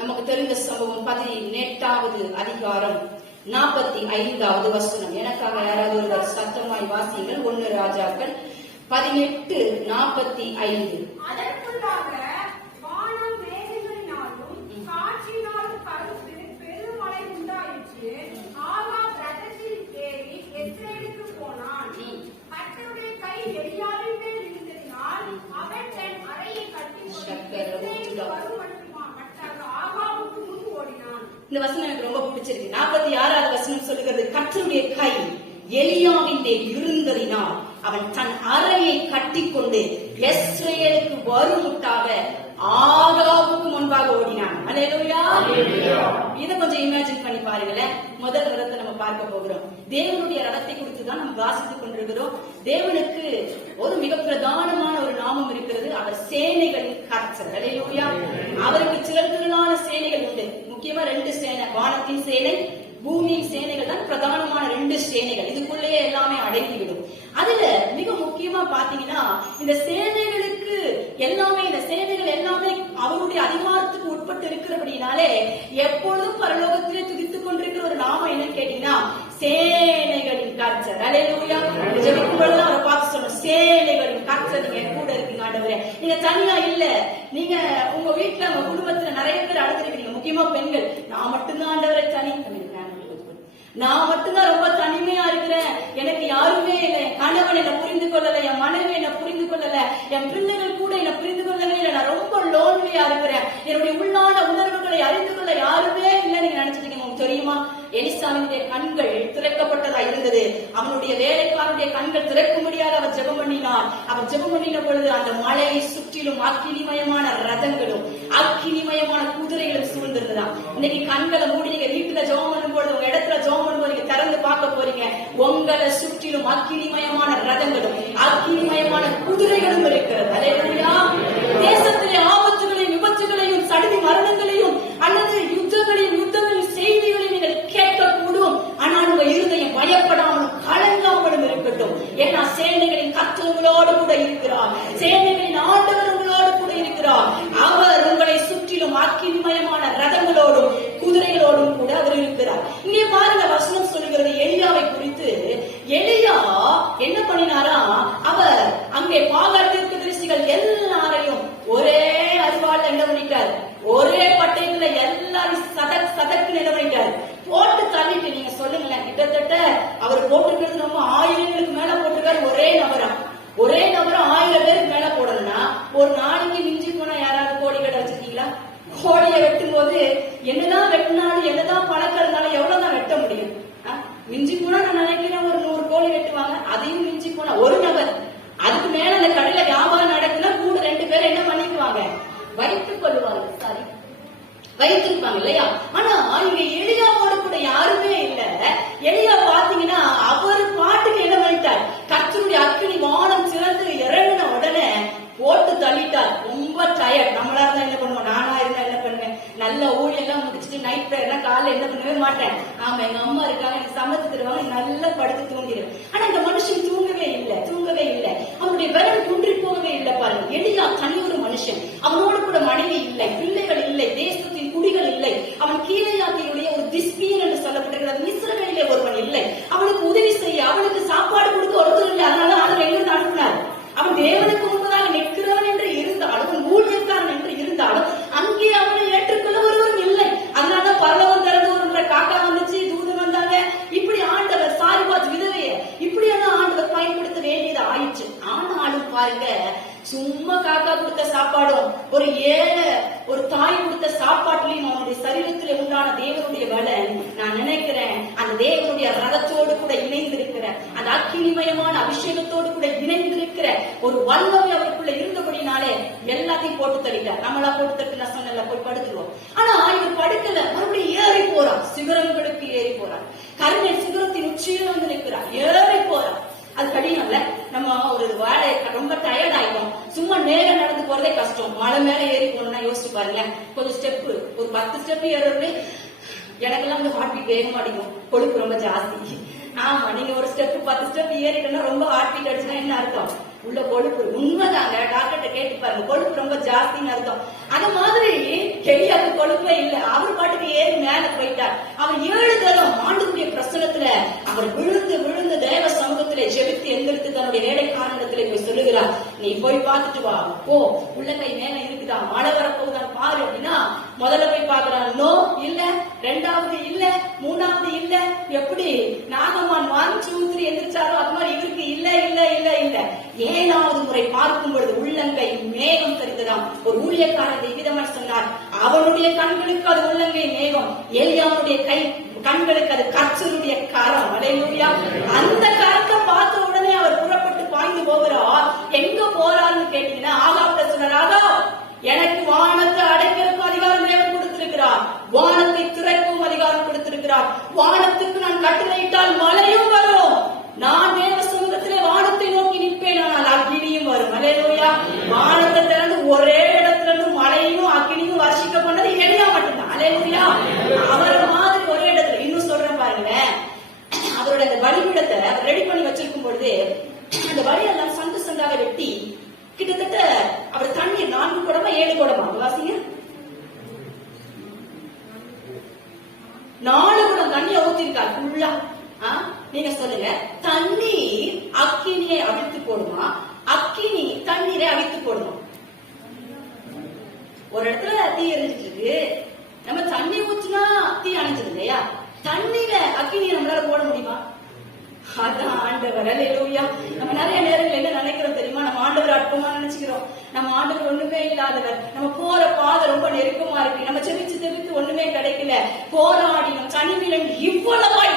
நமக்கு தெரிந்த சம்பவம் 18வது அதிகாரம் 45வது வசனம். எனக்காக யாராவது ஒரு சத்தமாய் வாசிங்கள். 1 ராஜாக்கள் 18:45. அதற்குள்ளாக வானம் மேகங்களினாலும் காற்றினாலும் கருத்து பெருமழை உண்டாயிற்று. ஆகாப் ரதத்தில் ஏறி எஸ்ரேலுக்கு போனான். கர்த்தருடைய கை எலியாவின் மேல் இருந்ததினால் அவன் தன் அறையை கட்டிக்கொண்டு ஆகாபுக்கு முன் ஓடினான். இந்த வசனம் எனக்கு ரொம்ப பிடிச்சிருக்கு. 46வது வசனம் சொல்லுகிறது, கர்த்தருடைய கை எலியாவின் மேல் இருந்ததினால் அவன் தன் அறையை கட்டிக்கொண்டு எஸ்ரேலுக்கு வருமுட்டாக ஆகாபுக்கு முன்பாக ஓடினான். அல்லேலூயா. இதை கொஞ்சம் இமேஜின் பண்ணி பாருங்களேன். முதல் ரதத்தை நம்ம பார்க்க போகிறோம். தேவனுடைய ரதத்தை குறித்து தான் நம்ம வாசித்துக் கொண்டிருக்கிறோம். தேவனுக்கு ஒரு மிக பிரதானமான ஒரு நாமம் இருக்கிறது. அவர் சேனைகளின் கர்த்தர். அல்லேலூயா. அவருக்கு சிறப்பான சேனைகள் உண்டு. முக்கியமா 2 சேனை, வானத்தின் சேனை, பூமியின் சேனைகள் தான் பிரதானமான 2 சேனைகள். இதுக்குள்ளேயே எல்லாமே அடங்கிவிடும். அதுல மிக முக்கியமா பாத்தீங்கன்னா, இந்த சேனைகள் ஆவிக்குரிய அதிகாரத்துக்கு உட்பட்டு இருக்கிறபடினாலே எப்பொழுதும் பரலோகத்திலே துதித்துக் கொண்டிருக்கிற ஒரு நாமம் என்னன்னு கேட்டீங்கன்னா சேனைகளின் கர்த்தர். அல்லேலூயா. ஜெபிக்கும் பொழுது அவரை பார்த்து சொல்லணும், சேனைகளின் கர்த்தர் நீங்க என் கூட இருக்கீங்க ஆண்டவரே. நீங்க தனியா இல்ல, நீங்க உங்க வீட்டுல உங்க குடும்பத்துல நிறைய பேர் அழுதுருக்கீங்க, முக்கியமா பெண்கள். நான் மட்டும்தான் ஆண்டவரை தனி, நான் மட்டும்தான் ரொம்ப தனிமையா இருக்கிறேன், எனக்கு யாருமே இல்லை, என் கணவன் என்ன புரிந்து கொள்ளல, என் மனைவி என்ன புரிந்து கொள்ளல, என் பிள்ளைகள் கூட என்ன புரிந்து கொள்ளவே இல்லை, நான் ரொம்ப லோன்லியா இருக்கிறேன், என்னுடைய உள்ளான உணர்வுகளை அறிந்து கொள்ள யாருமே இல்லை நீங்க நினைச்சிருக்கீங்க. தெரியுமா, எலிசாவினுடைய கண்கள் திறக்கப்பட்டதா இருந்தது. அவனுடைய வேலைக்காரனுடைய கண்கள் திறக்கும்படியாக அவர் ஜெபம் பண்ணினான். அவர் ஜெபம் பண்ணின பொழுது அந்த மலையை சுற்றிலும் அக்கினிமயமான ரதங்களும் அக்கினிமயமான குதிரைகளும் சூழ்ந்திருந்ததாம். இன்னைக்கு கண்களை மூடி நீங்க வீட்டுல ஜெபம் பண்ணும் பொழுது, உங்க இடத்துல ஜெபம் பண்ணும்போது நீங்க திறந்து பார்க்க போறீங்க, உங்களை சுற்றிலும் அக்கினிமயமான ரதங்களும் அக்கினிமயமான குதிரைகளும் இருக்கிறது. அல்லேலூயா. தேசத்திலே ஆபத்துகளையும் விபத்துகளையும் சடுதி மரணங்களையும் அல்லது யுத்தங்களின் செய்திகளையும் நீங்கள் கேட்கக்கூடும். ஆனால் உங்க இருதயம் பயப்படாமலும் கலங்காமலும் இருக்கட்டும். ஏன்னா சேனைகளின் கர்த்தர் உங்களோடு கூட இருக்கிறார், சேனைகளின் ஆண்டவர் உங்களோடு கூட இருக்கிறார். அவர் உங்களை சுற்றிலும் அக்கினிமயமான ரதங்களோடும் குதிரைகளோடும் கூட அவர் இருக்கிறார். இங்கே பாருங்க, வசனம் சொல்லுகிறது எலியாவை குறித்து. எலியா என்ன பண்ணினாரா, அவர் அங்கே பாகால் தீர்க்கதரிசிகள் எல்லாரையும் ஒரே அறிவால் என்ன பண்ணிட்டார், ஒரே பட்டயத்துல எல்லாரும் சதக்கு என்ன பண்ணிட்டாரு, போட்டு தள்ளிட்டு. நீங்க சொல்லுங்களேன், கிட்டத்தட்ட அவர் போட்டுக்கிறது நம்ம 1000 மேல போட்டிருக்காரு. ஒரே நபரம் 1000 பேருக்கு மேல போடணும்னா ஒரு நாளைக்கு மிஞ்சி போனா யாராவது கோழி கடை வச்சிருக்கீங்களா? கோழியை வெட்டும் போது என்னதான் வெட்டினாலும் என்னதான் பழக்கம் இருந்தாலும் எவ்வளவுதான் வெட்ட முடியும்? மிஞ்சி போனா நான் நினைக்கிறேன் ஒரு 100 கோழி வெட்டுவாங்க. அதையும் மிஞ்சி போனா ஒரு நபர். அதுக்கு மேல அந்த கடையில வியாபாரம் நடக்குன்னா கூட 2 பேரை என்ன பண்ணிக்குவாங்க, வைத்துக் கொள்ளுவாங்க. சாரி, வைத்திருப்பாங்க இல்லையா? ஆனா இங்க எலியாவோடு கூட யாருமே இல்ல. எலியா பாத்தீங்கன்னா அவர் பாட்டுக்கு என்ன பண்ணிட்டார், கர்த்தருடைய அக்கினி வானம் சிறந்து இறங்கின உடனே போட்டு தள்ளிட்டார். ரொம்ப டயர்ட். நம்மளா இருந்தா என்ன பண்ணுவோம், நானா இருந்தா என்ன பண்ணுவேன், நல்ல ஊழியெல்லாம் முடிச்சுட்டு நைட் பிரேயர்னா காலைல என்ன பண்ணவே மாட்டேன். ஆமா, எங்க அம்மா இருக்காங்க, எனக்கு சமைச்சு தருவாங்க, நல்லா படுத்து தூங்கிடுவேன். ஆனா இந்த மனுஷன் தூங்கவே இல்லை. அவனுடைய விரல் குன்றி போகவே இல்லை. பாருங்க, எலியா தனி ஒரு மனுஷன். அவனோடு கூட மனைவி இல்லை, பிள்ளைகள் இல்லை, தேசத்தின் குடிகள் இல்லை. அவன் கீழையாத்தியுடைய ஒரு திஸ்பியன் என்று சொல்லப்பட்டிருக்கிறது. இஸ்ரவேலிலே ஒருவன் இல்லை, அவனுக்கு உதவி செய்ய, அவனுக்கு சாப்பாடு கொடுக்க ஒருத்தர் இல்லை. அதனால அவன் எங்கிருந்து அனுப்பினார். அவன் தேவனுக்கு முன்பதாக நிற்கிறவன் என்று இருந்தாலும், ஊழியக்காரன் என்று இருந்தாலும் அங்கே அவனை ஏற்றுக்கொள்ள ஒருவரும் இல்லை. அதனால பரலோகம் திறந்து ஒரு முறை காக்கா வந்துச்சு, தூதன் வந்தாங்க. இப்படி ஆண்டவர் சாரிபாத் விதவைய இப்படியான ஆண்டவர் பயன்படுத்த வேண்டியது ஆயிடுச்சு. ஆனாலும் பாருங்க, சும்மா காக்கா கொடுத்த சாப்பாடும் ஒரு தாய் கொடுத்த சாப்பாட்டிலையும் அவனுடைய சரீரத்தில் உண்டான தேவனுடைய பலன், நான் நினைக்கிறேன் அந்த தேவனுடைய ரதத்தோடு கூட இணைந்திருக்கிற, அந்த அக்கினிமயமான அபிஷேகத்தோடு கூட இணைந்திருக்கிற ஒரு வல்லமை அவருக்குள்ள இருந்தபடினாலே எல்லாத்தையும் போட்டு தள்ளிட்டார். நம்மளா போட்டு தட்டு நான் சொன்ன போய் படுத்துருவோம். ஆனா இவர் படுக்கல, மறுபடியும் ஏறி போறான், சிகரங்களுக்கு ஏறி போறான். கருணை சிகரத்தின் உச்சியில வந்து நிற்கிறான், ஏறி போறான். அது கடினம்ல. நம்ம ஒரு வேலை ரொம்ப டயர்ட் ஆயிடும், சும்மா நேரம் நடந்து போறதே கஷ்டம். மலை மேல ஏறி போகணும்னா யோசிச்சு பாருங்க, கொஞ்சம் ஸ்டெப், ஒரு 10 ஸ்டெப் ஏறது எனக்கெல்லாம் வந்து ஹார்ட் பீட் வேக மாட்டேங்கும், கொழுப்பு ரொம்ப ஜாஸ்தி. ஆமா, நீங்க ஒரு ஸ்டெப் 10 ஸ்டெப் ஏறிட்டோம்னா ரொம்ப ஹார்ட் பீட் அடிச்சுன்னா என்ன அர்த்தம், உள்ள கொழுப்பு. உண்மைதாங்க, டாக்டர்கிட்ட கேட்டு பாருங்க, கொழுப்பு ரொம்ப ஜாஸ்தின்னு அர்த்தம். அந்த மாதிரி எலியாவுக்கு கொழுப்பே இல்லை, அவர் பாட்டுக்கு ஏறி மேல போயிட்டார். அவர் 7 தரம் ஆண்டவருடைய பிரசன்னத்துல அவர் விழுந்து தேவ சமூகத்திலே ஜெபித்து எந்திரித்து தன்னுடைய வேலைக்காரனிடத்திலே போய் சொல்லுகிறார், நீ போய் பார்த்துட்டு வா, போ, உள்ள கை மேல இருக்குதா, மழை வரப்போகுதான் பாரு அப்படின்னா, முதல்ல போய் பாக்குறான், நோ இல்ல, 2வது இல்ல, 3வது இல்ல. எப்படி நாகமான் 1 2 3 எந்திரிச்சாரோ அது மாதிரி இவருக்கு இல்ல இல்ல இல்ல இல்ல. 7வது முறை பார்க்கும் பொழுது உள்ளங்கை மேகம் தெரிந்ததாம். ஒரு ஊழியக்காரர் விதமாக சொன்னார், அவனுடைய கண்களுக்கு அது உள்ளங்கை மேகம், எலியாவுடைய கண்களுக்கு அது கர்த்தருடைய கரம். அல்லேலூயா. அந்த கரத்தை பார்த்த உடனே அவர் புறப்பட்டு பாய்ந்து போகிறார். எங்க போறாருன்னு கேட்டீங்கன்னா, ஆகாப்ட சொன்னார், எனக்கு வானத்தை அடைக்கிறதுக்கும் அதிகாரம் தேவன் கொடுத்திருக்கிறார், வானத்தை திறக்கவும் அதிகாரம் கொடுத்திருக்கிறார், வானத்துக்கு நான் கட்டளையிட்டால் மழையும் வரும், நான் தேவ சமூகத்திலே வானத்தை நோக்கி நிற்பேன், ஆனால் அக்கினியும் வரும். அல்லேலூயா. வானத்தை திறந்து ஒரே இடத்துல இருந்து மழையும் அக்கினியும் வர்ஷிக்க பண்ணது எலியா மட்டும்தான். அல்லேலூயா. அவரை மாதிரி ஒரே இடத்துல. இன்னும் சொல்றேன் பாருங்க, அவரோட அந்த பலிபீடத்தை ரெடி பண்ணி வச்சிருக்கும் பொழுது அந்த வழியெல்லாம் சண்டாக வெட்டி கிட்டத்தட்ட அவர் தண்ணீர் 4 குடமா 7 குடமா வாசிங்க, 4 குடம் தண்ணியை ஊத்திருக்காரு ஃபுல்லா. நீங்க சொல்லுங்க, தண்ணீர் அக்கினியை அவிழ்த்து போடுமா, அக்கினி தண்ணீரை அவிழ்த்து போடுமா? ஒரு இடத்துல தீ எரிஞ்சிட்டு இருக்கு, நம்ம தண்ணி ஊற்றினா தீ அணைஞ்சிரு இல்லையா? தண்ணியில அக்கினியை நம்மளால போட முடியுமா? அதான் ஆண்டவர். அல்லேலூயா. நம்ம நிறைய நேரங்கள் என்ன நினைக்கிறோம் தெரியுமா? நம்ம ஆண்டவர் அற்பமா நினைச்சுக்கிறோம். நம்ம ஆண்டவர் ஒண்ணுமே இல்லாதவர். நம்ம போற பாதை ரொம்ப நெருக்கமா இருக்கு. நம்ம செவிச்சு ஒண்ணுமே கிடைக்கல. போராடினோம், தனிமையிலும் இவ்வளவாய்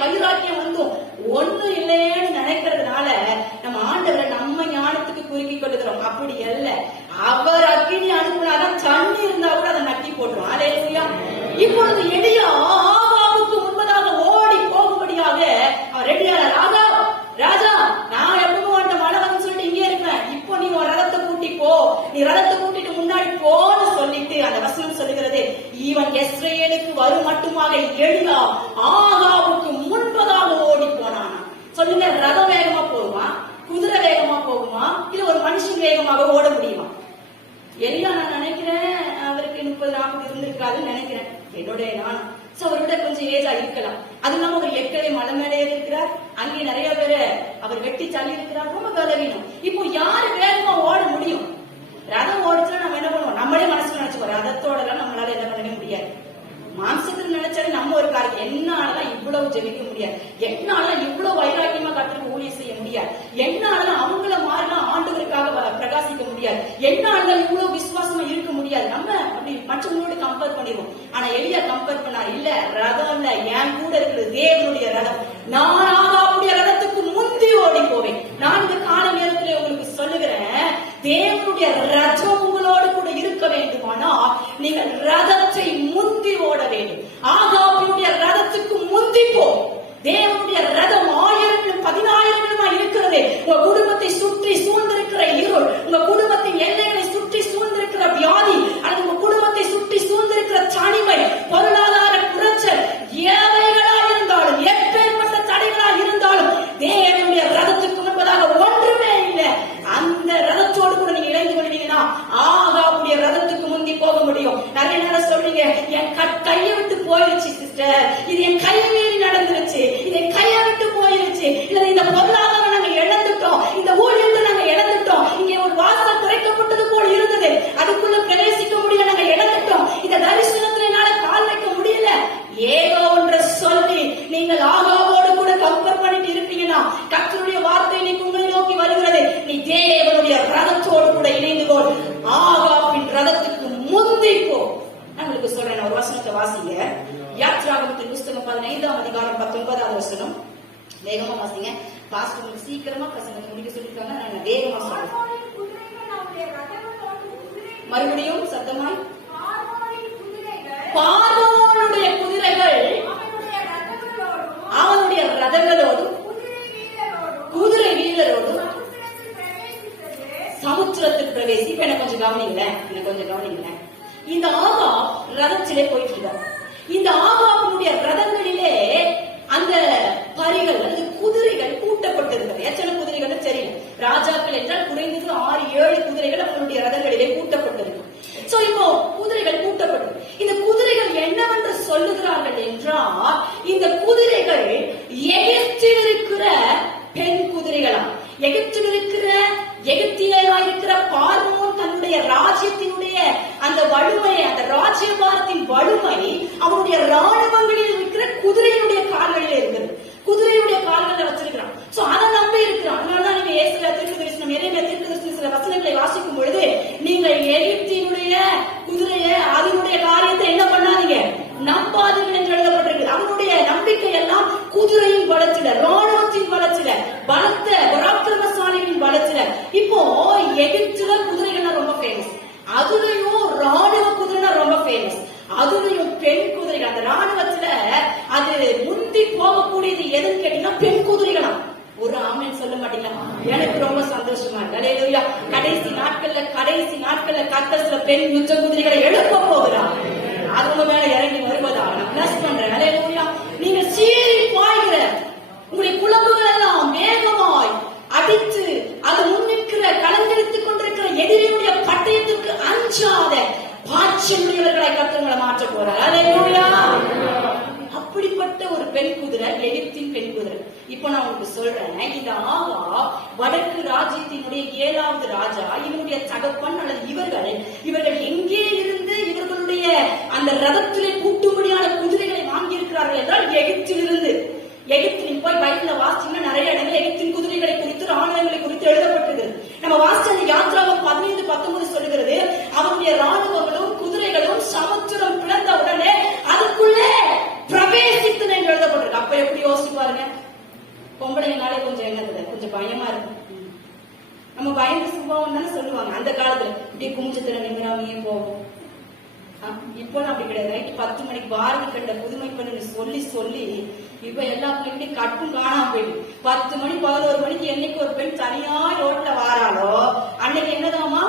வைராக்கியம் வந்தும் ஒண்ணு இல்லையேன்னு நினைக்கிறதுனால நம்ம ஆண்டவரை நம்ம ஞானத்துக்கு குறுக்கி கொள்ளுகிறோம். அப்படி அல்ல. அவர் அக்கினி அனுப்புனாதான் தண்ணி இருந்தா கூட அதை நட்டி போட்டுரும். அல்லேலூயா. இப்பொழுது எலியா ஆகாபுக்கு முன்பதாக ஓடி போகும்படியாக அவர் ரெடியான ராஜா, நான் எப்பவும் உன்ட்ட மழை வந்து சொல்லிட்டு இங்கே இருப்பேன், இப்போ நீ உன் ரதத்தை கூட்டி போ, நீ ரதத்தை கூட்டிட்டு முன்னாடி போன்னு சொல்லிட்டு அந்த வசனம் சொல்லுகிறது, இவன் இஸ்ரவேலுக்கு வரும் மட்டுமாக எலியா ஆகாபுக்கு முன்பதாக ஓடி போனானா. சொல்லுங்க, ரதம் வேகமா போகுமா, குதிரை வேகமா போகுமா, இல்ல ஒரு மனுஷன் வேகமாக ஓட முடியுமா? எலியா நான் நினைக்கிறேன் அவருக்கு 30-40 இருந்திருக்காதுன்னு நினைக்கிறேன், என்னுடைய நான். அவரோட கொஞ்சம் ஏஜா இருக்கலாம். அது இல்லாம அவர் ஏற்கனவே மலை மேலே இருக்கிறார், அங்கே நிறைய பேரை அவர் வெட்டி தள்ளி இருக்கிறார், ரொம்ப பலவீனம். இப்போ யாரு வேகமா ஓட முடியும்? ரதம் ஓடிச்சா நம்ம என்ன பண்ணுவோம்? நம்மளே மனசுல நினைச்சுக்கோ, ரதத்தோட எல்லாம் நம்மளால என்ன பண்ணவே முடியாது. மாம்சத்துல நினைச்சாலே நம்ம ஒரு காரியம், என்னாலதான் இவ்வளவு ஜெபிக்க முடியாது, என்னாலதான் இவ்வளவு வைராக்கியமா கர்த்தருக்கு ஊழியம் செய்ய முடியாது, என்னாலதான் அவங்கள மாறினா ஆண்டவருக்காக பிரகாசிக்க முடியாது, என்னாலதான் இவ்வளவு விசுவாசமா இருக்க முடியாது. நம்ம அப்படி மற்றவங்களோட கம்பேர் பண்ணிடுவோம். ஆனா எலியா கம்பேர் பண்ணார், இல்ல ரதம் இல்ல, என் கூட இருக்கிறது தேவனுடைய ரதம், நான் ஆகாவுடைய ரதத்துக்கு முந்தி ஓடி போவேன். நான் இந்த கால நேரத்தில் உங்களுக்கு சொல்லுகிறேன், தேவனுடைய ரதம் உங்களோடு கூட இருக்க வேண்டுமானால் நீங்கள் ரதத்தை முந்தி ஓட வேண்டும். ஆகாபினுடைய ரதத்துக்கு முந்தி போ. தேவனுடைய ரதம் 1000-10,000 இருக்கிறது. உங்க குடும்பத்தை சுற்றி சூழ்ந்திருக்கிற இருள், உங்க குடும்பத்தின் எல்லைகளை சுற்றி சூழ்ந்திருக்கிற வியாதி, அல்லது உங்க குடும்பத்தை சுற்றி சூழ்ந்திருக்கிற தனிமை, பொருளாதார குறைச்சல், எவைகளா இருந்தாலும், எப்பேற்பட்ட தடைகளா இருந்தாலும், தேவனுடைய ரதத்துக்கு முன்பதாக ஒன்றுமே இல்லை. அந்த ரதத்தோடு கூட நீங்க இணைந்து கொள்வீங்கன்னா ஆகாவுடைய ரதத்துக்கு முந்தி போக முடியும். நிறைய நேரம் சொல்றீங்க, என் கையை விட்டு போயிருச்சு சிஸ்டர், இது என் கையை மீறி நடந்துருச்சு, இது என் கையை விட்டு போயிருச்சு, இல்ல இந்த பொருளாதாரம் நாங்க இழந்துட்டோம், இந்த ஊழியத்தை நாங்க இழந்துட்டோம், இங்க ஒரு வாசல் திறக்கப்பட்டது போல் இருந்தது, அதுக்குள்ள பிரவேசிக்க முடியல, நாங்க இழந்துட்டோம், இந்த தரிசனத்துல என்னால கால் வைக்க முடியல, ஏதோ ஒன்று சொல்லி நீங்கள் ஆகாவோடு கூட கம்பேர் பண்ணிட்டு இருப்பீங்கன்னா கர்த்தருடைய வார்த்தை நீ உங்களை நோக்கி வருகிறது, நீ தேவனுடைய ரதத்தோடு கூட இணைந்து கொள், ஆகாவின் ரதத்துக்கு முந்தி போ. உங்களுக்கு சொல்றேன், ஒரு வசனத்தை வாசிங்க. யாத்ராகமத்தின் புஸ்தகம் 15ஆம் அதிகாரம் 19வது வசனம். வேகமா வாசிங்க. பாஸ்டர் சீக்கிரமா பசங்க முடிக்க சொல்லிருக்காங்க, நான் வேகமா சொல்றேன். மறுபடியும் சத்தமாய், பார்வோனுடைய குதிரைகள் அவனுடைய ரதங்களோடும் குதிரை வீரரோடும் சமுத்திரத்தில் பிரவேசி. இப்ப என்ன கொஞ்சம் கவனிங்களேன், இந்த ஆகாப் ரதத்திலே போயிட்டு இருக்கார். இந்த ஆகாபுடைய ரதங்களிலே அந்த பரிகள் அல்லது குதிரைகள் கூட்டப்பட்டிருக்கிறது. எத்தனை குதிரைகள் தெரியும்? ராஜாக்கள் என்றால் குறைந்தது 6-7 குதிரைகள் அவர்களுடைய ரதங்களிலே கூட்டப்பட்டிருக்கும். சோ இப்போ குதிரைகள் கூட்டப்பட்டு, இந்த குதிரைகள் என்னவென்று சொல்லுகிறார்கள் என்றால், இந்த குதிரைகள் எகிப்தில் இருக்கிற பெண் குதிரைகளாம். எகிப்தில் இருக்கிற எகிப்தியராயிருக்கிற பார்வோன் தன்னுடைய ராஜ்யத்தினுடைய அந்த வலிமை, அந்த ராஜ்யபாரத்தின் வலிமை அவனுடைய ராணுவங்களில் இருக்கிற குதிரையினுடைய கால்களில் இருக்கிறது. குதிரையுடைய கால்களில் வச்சிருக்கிறான். சோ அதை நம்பி இருக்கிறான். அதனாலதான் நீங்க ஏசுல தீர்க்கதரிசனம், எரேமியா தீர்க்கதரிசனம் சில வசனங்களை வாசிக்கும் பொழுது, நீங்கள் எகிப்தினுடைய குதிரைய அதனுடைய காரியத்தை என்ன பண்ணாதீங்க, நம்பாதீர்கள் என்று எழுதப்பட்டிருக்கு. அவனுடைய நம்பிக்கை எல்லாம் குதிரையின் பலத்தில, ராணுவத்தின் பலத்தில, பலத்த பராக்கிரமசாலிகளின் பலத்தில. இப்போ எகிப்துல குதிரைகள் ரொம்ப ஃபேமஸ், அதுலயும் ராணுவ குதிரை ரொம்ப ஃபேமஸ், அதுலயும் பெண் குதிரைகள். அந்த ராணுவத்துல அது முந்தி போகக்கூடியது எதுன்னு கேட்டீங்கன்னா பெண் குதிரைகளாம். ஒரு ஆமென் சொல்ல மாட்டீங்களா? எனக்கு ரொம்ப சந்தோஷமா இருக்கு. அல்லேலூயா. கடைசி நாட்கள்ல கர்த்தர் சில பெண் யுத்த குதிரைகளை எழுப்ப போகிறார். அது உங்க மேல இறங்கி வருவதா நான் பிளஸ் பண்றேன். அல்லேலூயா. நீங்க சீறி பாய்கிற உங்களுடைய குழம்புகள் எல்லாம் வேகமாய் அடித்து அது முன்னிற்கிற கலங்கரித்துக் கொண்டிருக்கிற எதிரியுடைய பட்டயத்திற்கு அஞ்சாத பாட்சியுடையவர்களை கர்த்தர் மாற்ற போறார். அல்லேலூயா. இந்த ஆகாப் வடக்கு ராஜ்யத்தினுடைய 7வது ராஜா. இவனுடைய தகப்பன் அல்லது இவர்கள் எங்கே இருந்து இவர்களுடைய அந்த ரதத்திலே கூட்டும்படியான குதிரைகளை வாங்கி இருக்கிறார்கள் என்றால் எகிப்திலிருந்து. எகிப்தில் போய் பைபிள்ல வாசிச்சீங்கன்னா நிறைய இடங்கள் எகிப்தின் குதிரைகளை குறித்து ராணுவங்களை குறித்து எழுதப்பட்டது. நம்ம வாசிச்ச அந்த யாத்ராகம் 15-19 சொல்லுகிறது, அவருடைய ராணுவங்களும் குதிரைகளும் சமுத்திரம் பிளந்த உடனே அதுக்குள்ளே பிரவேசித்து என்று எழுதப்பட்டிருக்கு. அப்ப எப்படி யோசிச்சு பாருங்க, பொம்பளைங்கனாலே கொஞ்சம் என்னது கொஞ்சம் பயமா இருக்கு. நம்ம பயந்து சுபாவம் தானே சொல்லுவாங்க அந்த காலத்துல, இப்படியே குமிஞ்சத்துல நிமிராமையே போவோம். இப்போ அப்படி கிடையாது. நைட்டு 10 மணிக்கு பாரதி கண்ட புதுமை பண்ணு சொல்லி இப்ப எல்லா பிள்ளைகளையும் கட்டும் காணாம போயிடுது. 10 மணி 11 மணிக்கு என்னைக்கு ஒரு பெண் தனியா ரோட்ல வாராளோ அன்னைக்கு என்னதாமா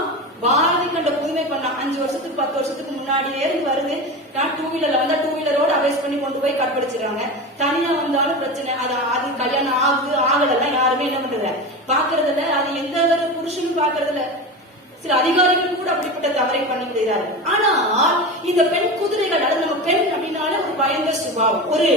பாரதி கண்ட புதுமை பண்ண 5 வருஷத்துக்கு 10 வருஷத்துக்கு முன்னாடியே இருந்து வருது. நான் 2 வீலர்ல வந்தா 2 வீலரோட அவேஸ் பண்ணி கொண்டு போய் கற்பழிச்சிடறாங்க. தனியா வந்தாலும் பிரச்சனை. அது கல்யாணம் ஆகலாம் யாருமே என்ன பண்றது பாக்குறது இல்ல. அது எந்த ஒரு புருஷனும் பாக்குறது இல்ல. சில அதிகாரிகள் கூட அப்படிப்பட்ட தவறை பண்ணி விடுகிறார்கள். ஆனால் இந்த பெண் குதிரைகள், அது நம்ம பெண் அப்படின்னால ஒரு பயங்கர சுபாவம், ஒரு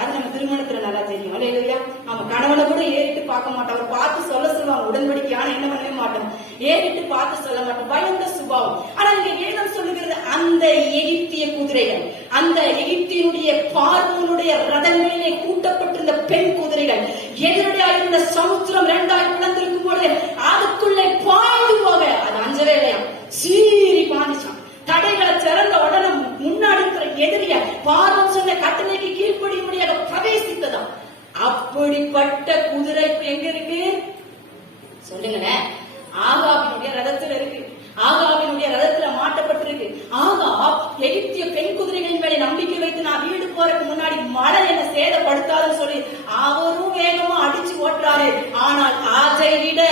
அது நம்ம திருமணத்துல நல்லா தெரியும் இல்லையா. நம்ம கணவனை கூட ஏறிட்டு பார்க்க மாட்டோம், அவர் பார்த்து சொல்லுவாங்க உடன்படிக்கையான என்ன பண்ணவே மாட்டோம், ஏறிட்டு பார்த்து சொல்ல மாட்டோம், பயங்கர சுபாவம். ஆனா இங்க வேதம் சொல்லுகிறது அந்த எகிப்திய குதிரைகள், அந்த எகிப்தியினுடைய பார்வோனுடைய ரதங்களிலே கூட்டப்பட்டிருந்த பெண் குதிரைகள் எதிரடியாக இருந்த சமுத்திரம் 2ஆய் பிளந்திருக்கும் பொழுது அதுக்குள்ளே பாய்ந்து போக அது அஞ்சவே இல்லையா, சீறி பாஞ்சிச்சான். தடைகளை திறந்த உடனே முன்னாடி இருக்கிற எதிரிய பார்வன் சொன்ன கட்டளைக்கு கீழ்ப்படியும்படியாக பிரவேசித்ததாம். அப்படிப்பட்ட குதிரை எங்க இருக்கு சொல்லுங்களேன்? ஆகாபினுடைய ரதத்துல இருக்கு. ஆகாபினுடைய ரதத்துல மாட்டப்பட்டிருக்கு. ஆகாப் எகிப்திய பெண் குதிரைகளின் மேலே நம்பிக்கை வைத்து நான் வீடு போறதுக்கு முன்னாடி மழை என்ன சேதப்படுத்தாதுன்னு சொல்லி அவரும் வேகமா அடிச்சு ஓட்டுறாரு. ஆனால் அதை விட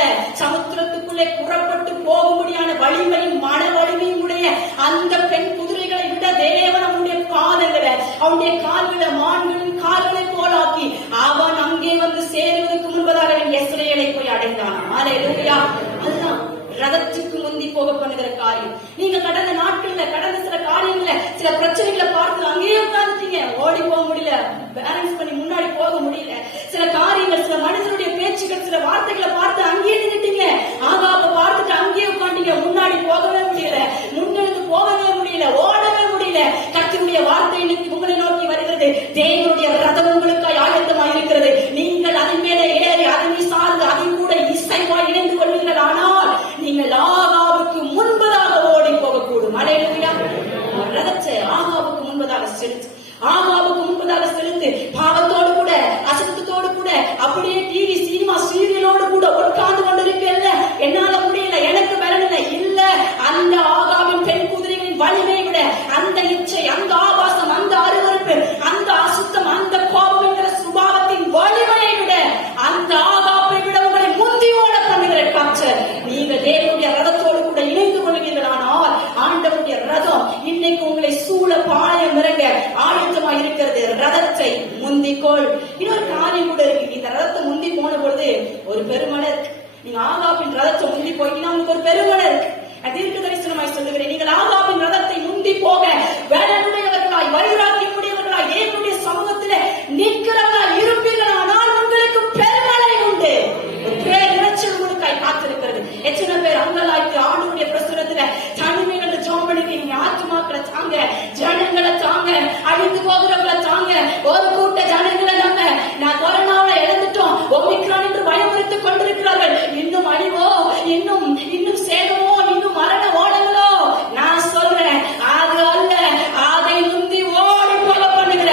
சமுத்திரத்துக்குள்ளே புறப்பட்டு போகும்படியான வலிமையும் மன வலிமையும் உடைய அந்த பெண் குதிரைகளை விட தேவன் அவனுடைய காலங்களை, அவனுடைய கால்களை மான்களின் கால்களை போலாக்கி அவன் அங்கே வந்து சேருவதற்கு முன்பதாக இஸ்ரவேலை போய் அடைந்தான். அல்லேலூயா. அதுதான் ரதத்துக்கு முந்தி போக பண்ணுகிற காரியம். நீங்க கடந்த நாட்கள்ல கடந்த சில காரியங்கள சில பிரச்சனைகளை பார்த்து அங்கேயே உட்கார்ந்துட்டீங்க, ஓடி போக முடியல, பேலன்ஸ் பண்ணி முன்னாடி போக முடியல. சில காரியங்கள், சில மனிதனுடைய பேச்சுகள், சில வார்த்தைகளை பார்த்து அங்கேயே நின்னுட்டீங்க. ஆகாப பார்த்துட்டு அங்கேயே உட்காந்தீங்க, முன்னாடி போகவே முடியல, முன்னெடுத்து போகவே முடியல, ஓடவே முடியல. கர்த்தருடைய வார்த்தை உங்களை நோக்கி வருகிறது. தேவனுடைய ரதம் உங்களுக்காய் ஆயத்தமாக இருக்கிறது. நீங்கள் அதன் மேலே ஏறி அதனை சார்ந்து அதன் கூட இசைவாய் இணைந்து கொள்வீர்கள். ஆனால் நீங்கள் ஆகாவுக்கு முன்பதாக ஓடி போகக்கூடும். அல்லேலூயா. ரதத்தை ஆகாவுக்கு முன்பதாக செலுத்து, ஆகாவுக்கு முன்பதாக செலுத்து. பாவத்தோடு கூட அசத்தத்தோடு கூட அப்படியே டிவி சினிமா சீரியலோடு கூட உட்கார்ந்து கொண்டிருக்கல, என்னால முடியல, எனக்கு பலன் இல்லை. இல்ல, அந்த ஆகாவின் பெண் குதிரைகளின் வலிமை விட அந்த இச்சை, அந்த ஆபாசம், அந்த அருவருப்பு, அந்த அசுத்தம், அந்த கோபம் என்கிற சுபாவத்தின் வலிமையை விட அந்த ஆகாப்பை விட உங்களை முந்தி ஓட பண்ணுகிற காட்சர். நீங்கள் தேவனுடைய ரதத்தோடு கூட இணைந்து கொள்வீர்கள். ஆனால் ஆண்டவருடைய ரதம் இன்னைக்கு உங்களை சூழ பாளையம் இறங்க ஆயத்தமாக இருக்கிறது. ரதத்தை முந்திக்கோள். இன்னொரு காரியம் கூட இருக்கு. இந்த ரதத்தை முந்தி போன பொழுது ஒரு பெருமழை இருக்கு. நீங்க ஆகாபின் ரதத்தை முந்தி போயிட்டீங்கன்னா உங்களுக்கு ஒரு பெருமழை இருக்கு. தீர்க்க தரிசனமாய் சொல்லுகிறேன், நீங்கள் ஆகாபின் ரதத்தை முந்தி போக வேடனுடையவர்களாய் வைராக்கியமுடையவர்களாய் தேவனுடைய சமூகத்திலே நிற்கிறவர்களாய் இருப்பீர்கள். ஆனால் உங்களுக்கு பெருமழை உண்டு. பேரிரைச்சல் உங்களுக்காய் காத்திருக்கிறது. எத்தனை பேர் அங்கலாய்க்கு ஆண்டுடைய பிரசுரத்துல தனிமைகளை ஜோம் பண்ணிருக்கீங்க. ஆத்துமாக்களை தாங்க, ஜனங்களை தாங்க, அழிந்து போகிறவங்களை தாங்க. ஒரு கூட்ட ஜனங்களை நம்ம நான் கொரோனாவை இழந்துட்டோம், ஒமிக்ரான் என்று பயமுறுத்திக் கொண்டிருக்கிறார்கள். இன்னும் அழிவோ, இன்னும் சேதமோ, இன்னும் மரண ஓடங்களோ. நான் சொல்றேன், அது அல்ல. அதை முந்தி ஓடி போக பண்ணுகிற,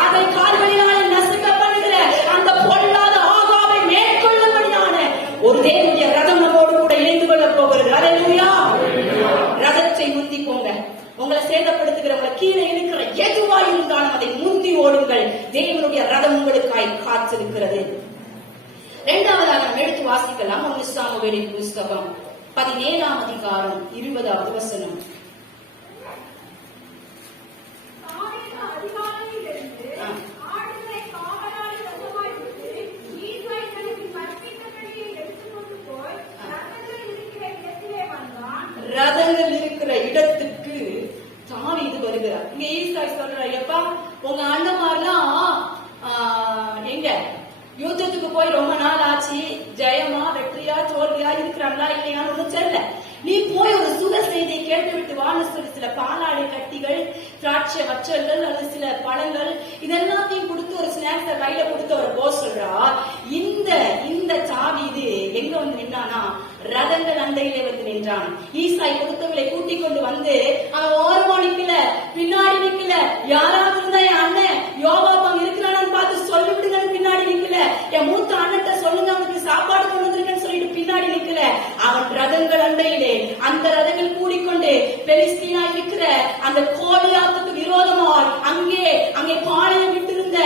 அதை கால்களினால் நசுக்க பண்ணுகிற அந்த பொல்லாத ஆகாவை மேற்கொள்ளும்படியான ஒரு தேவனுடைய ரதம் நம்மோடு கூட இணைந்து கொள்ள போகிறது. அல்லேலூயா. ரதத்தை முந்தி போங்க. உங்களை சேதப்படுத்துகிறவங்களை கீழே இருக்கிற எதுவாய் இருந்தாலும் அதை முந்தி ஓடுங்கள். தேவனுடைய ரதம் உங்களுக்காய் காத்திருக்கிறது. இரண்டாவதாக நாம் எடுத்து வாசிக்கலாம். 1 சாமுவேலின் புஸ்தகம் 17ஆம் அதிகாரம் 20வது வசனம். ரதங்கள் இருக்கிற இடத்துக்கு தாவீது வருகிறார். இங்க ஈசாய் சொல்றார், எப்பா உங்க அண்ணமாரெல்லாம் எங்க யுத்தத்துக்கு போய் ரொம்ப நாள் ஆச்சு, ஜெயமா வெற்றியா தோல்வியா இருக்கிறாங்களா இல்லையான்னு ஒண்ணும் தெரியல. நீ போய் ஒரு சுக செய்தியை கேட்டு விட்டு வான்னு சொல்லி சில பாலாடை கட்டிகள், திராட்சை வச்சல்கள், அல்லது சில பழங்கள் இதெல்லாத்தையும் கொடுத்து ஒரு ஸ்நாக்ஸ் கையில கொடுத்து அவர் போக சொல்றா. இந்த தாவீது எங்க வந்து நின்னானா, ரதங்கள் அண்டையிலே வந்து நின்றான். ஈசாய் கொடுத்தவர்களை கூட்டிக் கொண்டு வந்து அவன் ஓரமா நிக்கல, பின்னாடி நிக்கல. யாராவது இருந்தா என் அண்ணன் யோவாப் அங்க இருக்கிறான்னு பார்த்து சொல்லி விடுங்கன்னு பின்னாடி நிக்கல. என் மூத்த அண்ணன் சொல்லுங்க அவனுக்கு சாப்பாடு கொண்டு வந்திருக்கேன்னு சொல்லிட்டு பின்னாடி நிக்கல. அவன் ரதங்கள் அண்டையிலே, அந்த ரதங்கள் கூடிக்கொண்டு பெலிஸ்தீனா இருக்கிற அந்த கோலியாத்துக்கு விரோதமாய் அங்கே பாளையம் விட்டிருந்த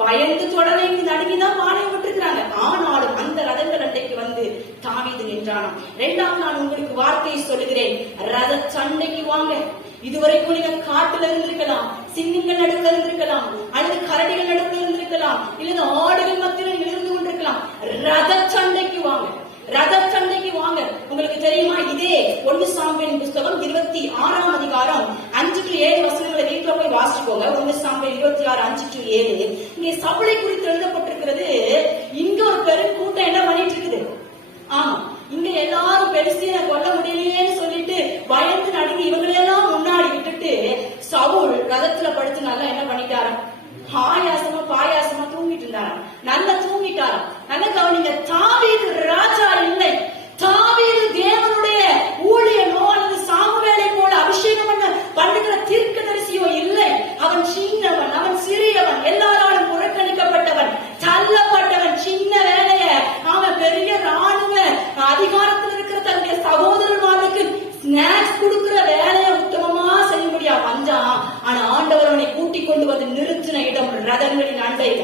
பயந்து தொடரை நடுங்கிதான் பாளையம் விட்டுருக்கிறாங்க. ஆனாலும் அந்த ரதங்கள் அண்டைக்கு வந்து தாவீது நின்றானாம். இரண்டாவது நான் உங்களுக்கு வார்த்தையை சொல்லுகிறேன், ரத சண்டைக்கு வாங்க. இதுவரைக்கும் நீங்க காட்டுல இருந்திருக்கலாம், சிங்கங்கள் நடுவில் இருந்திருக்கலாம், அல்லது கரடிகள் நடுவில் இருந்திருக்கலாம், இல்லது ஆடுகள் மத்தியில் இருந்து கொண்டிருக்கலாம். ரத சண்டைக்கு வாங்க, ரத சண்டைக்கு வாங்க. உங்களுக்கு தெரியுமா, இதே 1 சாமுவேல் புஸ்தகம் 26ஆம் அதிகாரம் 5-7 வசனங்களை வீட்டுல போய் வாசிச்சுக்கோங்க. 1 சாமுவேல் 26:5-7. இங்கே சவுலை குறித்து எழுதப்பட்டிருக்கிறது. இங்க ஒரு பெரும் கூட்டம் என்ன பண்ணிட்டு இருக்குது? ஆமா, இங்க எல்லாரும் பெருசிய கொல்ல முடியலையேன்னு சொல்லிட்டு பயந்து நடுங்கி இவங்களெல்லாம் முன்னாடி விட்டுட்டு சவுல் ரதத்துல படுத்து நல்லா என்ன பண்ணிட்டாராம், பாயாசமா தூங்கிட்டு இருந்தாராம். நல்லா தூங்கிட்டாராம். நல்லா கவனிங்க, தாவீது ராஜா இல்லை, தாவீது தேவனுடைய ஊழியனோ அல்லது சாமுவேலை போல அபிஷேகம் பண்ணுகிற தீர்க்கதரிசியோ இல்லை. அவன் சின்னவன், அவன் சிறியவன், எல்லாராலும் புறக்கணிக்கப்பட்டவன், தள்ளப்பட்டவன், சின்ன வேலைய அவன் பெரிய ராணுவ அதிகாரத்தில் இருக்கிற தன்னுடைய சகோதரர்களுக்கு ஸ்நாக்ஸ் கொடுக்கிற வேலையை உத்தமமா செய்ய முடியாது வந்தான். ஆனா ஆண்டவர் அவனை கூட்டிக் கொண்டு வந்து நிறுத்தின இடம் ரதங்களின் அண்டையில,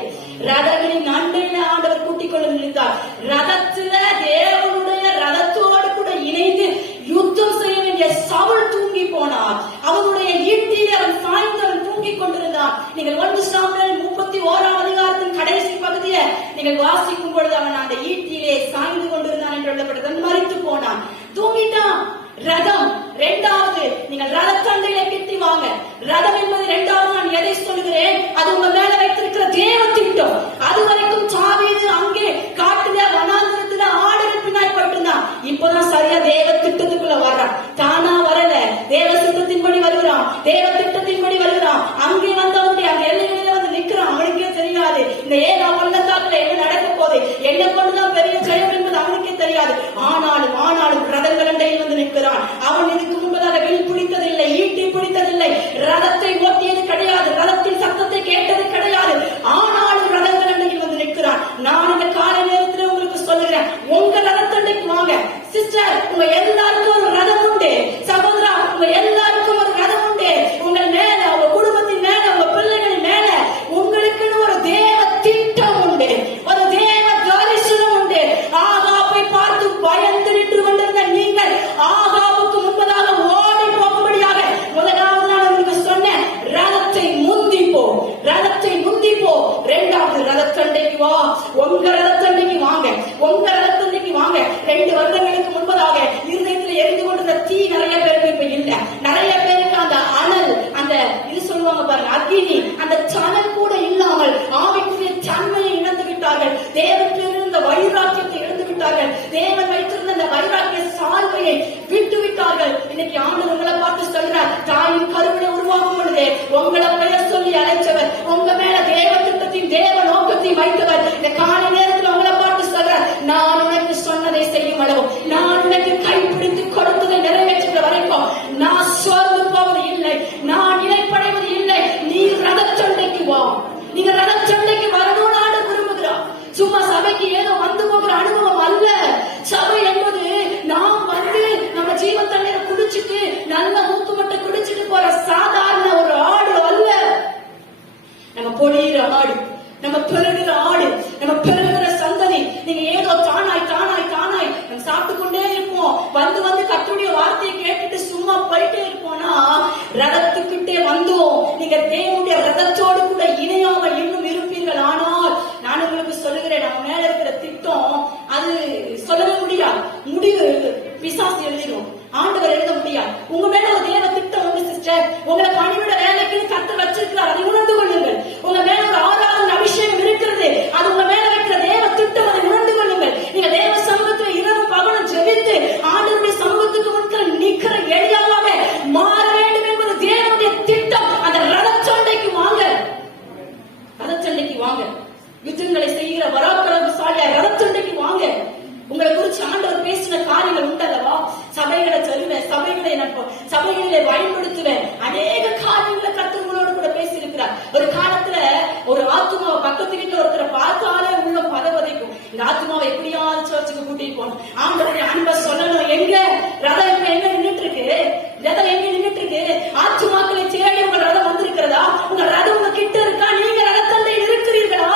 ரதங்களின் அண்டையில ஆண்டவர் கூட்டிக் கொண்டு நிறுத்தார். ரதத்துல தேவனுடைய ரதத்தோடு கூட இணைந்து யுத்தம் செய்ய வேண்டிய சவுல் தூங்கி போனார். அவனுடைய ஈட்டியிலே அவன் சாய்ந்து அவன் தூங்கிக் கொண்டிருந்தான். நீங்கள் 1 சாமுவேல் 31ஆம் அதிகாரத்தின் கடைசி பகுதியை நீங்கள் வாசிக்கும் பொழுது அவன் அந்த ஈட்டியிலே சாய்ந்து கொண்டிருந்தான் என்று சொல்லப்பட்டது. மறித்து போனான், தூங்கிட்டான். ரதம் இரண்டாவது, நீங்கள் ரதத்தண்டையில கிட்டி வாங்க. ரதம் என்பது இரண்டாவது நான் எதை சொல்கிறேன், அது உங்க மேல வைத்திருக்கிற தேவ திட்டம். அது வரைக்கும் தாவீது அங்கே காட்டுல வனாந்தரத்துல ஆடுகள் பின்னாடி பட்டிருந்தான். இப்பதான் சரியா தேவ திட்டத்துக்குள்ள வர்றான். தானா வரல, தேவ சித்தத்தின்படி வருகிறான், தேவ திட்டத்தின்படி வருகிறான். அங்கே வந்தவனுடைய அந்த எல்லைகளில வந்து நிக்கிறான். அவனுக்கே தெரியாது இந்த ஏழா பள்ளத்தாக்குல என்ன நடக்க போகுது, என்ன கொண்டுதான் பெரிய ஜெயம் என்பது அவனுக்கே தெரியாது. ஆனாலும் ரதங்கள் அண்டையில் வந்து நிற்கிறான். அவன் இதுக்கு முன்பதாக வில் பிடித்ததில்லை, ஈட்டி பிடித்ததில்லை, ரதத்தை ஓட்டியது கிடையாது, ரதத்தின் சத்தத்தை கேட்டது கிடையாது. ஆனாலும் ரதங்கள் அண்டையில் வந்து நிற்கிறான். நான் இந்த காலை நேரத்தில் உங்களுக்கு சொல்லுகிறேன், உங்க ரதத்தண்டைக்கு வாங்க. சிஸ்டர், உங்க எல்லாருக்கும் ஒரு ரதம் உண்டு. சகோதரா, உங்க எல்லாருக்கும் ஒரு ரதம் உண்டு. உங்கள் மேல, உங்க குடும்பத்தின் மேல, உங்க பிள்ளைகளின் மேல உங்களுக்குன்னு ஒரு தேவ திட்டம் உண்டு, ஒரு தேவ தரிசனம் உண்டு. ஆகாபை பார்த்து பயந்து நின்று கொண்டிருந்த நீங்கள் ஆகாபுக்கு முன்பதாக ஓடி போகும்படியாக முதலாவது நான் உங்களுக்கு சொன்னேன், ரதத்தை முந்திப்போ, ரதத்தை முந்திப்போ. இரண்டாவது, ரதத்தண்டைக்கு வா. உங்க ரதத்தண்டைக்கு வாங்க, உங்க ரதத்தண்டைக்கு வாங்க. 2 வருடங்களுக்கு முன்பதாக இருதயத்தில் எரிந்து கொண்டிருந்த தீ நிறைய பேருக்கு இப்ப இல்ல. நிறைய பேருக்கு அந்த அனல், அந்த இது சொல்லுவாங்க பாருங்க, அக்னி, அந்த சனல் கூட இல்லாமல் ஆவிக்குரிய தன்மையை இழந்து விட்டார்கள். தேவனுக்கு இருந்த வைராக்கியத்தை இழந்து விட்டார்கள். தேவன் வைத்திருந்த அந்த வைராக்கிய சால்வையை விட்டு விட்டார்கள். இன்னைக்கு ஆண்டவர் உங்களை பார்த்து சொல்றார், தாயின் கருவினை உருவாக்கும் பொழுதே உங்களை பெயர் சொல்லி அழைச்சவர், உங்க மேல தேவ திட்டத்தையும் தேவ நோக்கத்தையும் வைத்தவர். இந்த காலை நேரத்தில் உங்களை பார்த்து சொல்றார், நான் உனக்கு சொன்னதை செய்யும் அளவு, நான் உனக்கு கைப்பிடித்து கொடுத்ததை நிறைவேற்றுகிற வரைக்கும் நான் சோர்ந்து போவது இல்லை, நான் இலைப்படைவது இல்லை. நீ ரதச்சண்டைக்கு வா. நீங்க ரதச்சண்டைக்கு வரணும்னு ஆண்டு விரும்புகிறார். சும்மா சபைக்கு ஏதோ வந்து போகிற அனுபவம் அல்ல. சபை என்பது நாம் வந்து நம்ம ஜீவ தண்ணீரை குடிச்சிட்டு நல்ல மூக்கு மட்டை குடிச்சிட்டு போற சாதாரண ஒரு ஆடு அல்ல. நம்ம பொழியிற ஆடு, நம்ம பெருகிற ஆடு, நம்ம நான் சபைகளிலே பயன்படுத்துவேன். அநேக காரியங்களை கர்த்தர் உங்களோடு கூட பேசி இருக்கிறார். ஒரு காலத்துல ஒரு ஆத்துமாவை பக்கத்து வீட்டுல ஒருத்தரை பார்த்தாலே உள்ள பதவதைக்கும். இந்த ஆத்துமாவை எப்படியாவது சர்ச்சுக்கு கூட்டிட்டு போகணும், ஆண்டவருடைய அன்பை சொல்லணும். எங்க ரதம் இப்ப எங்க நின்றுட்டு இருக்கு? ரதம் எங்க நின்றுட்டு இருக்கு? ஆத்துமாக்களை தேடி உங்க ரதம் வந்திருக்கிறதா? உங்க ரதம் உங்க கிட்ட இருக்கா? நீங்க ரதத்தண்டையில் இருக்கிறீர்களா?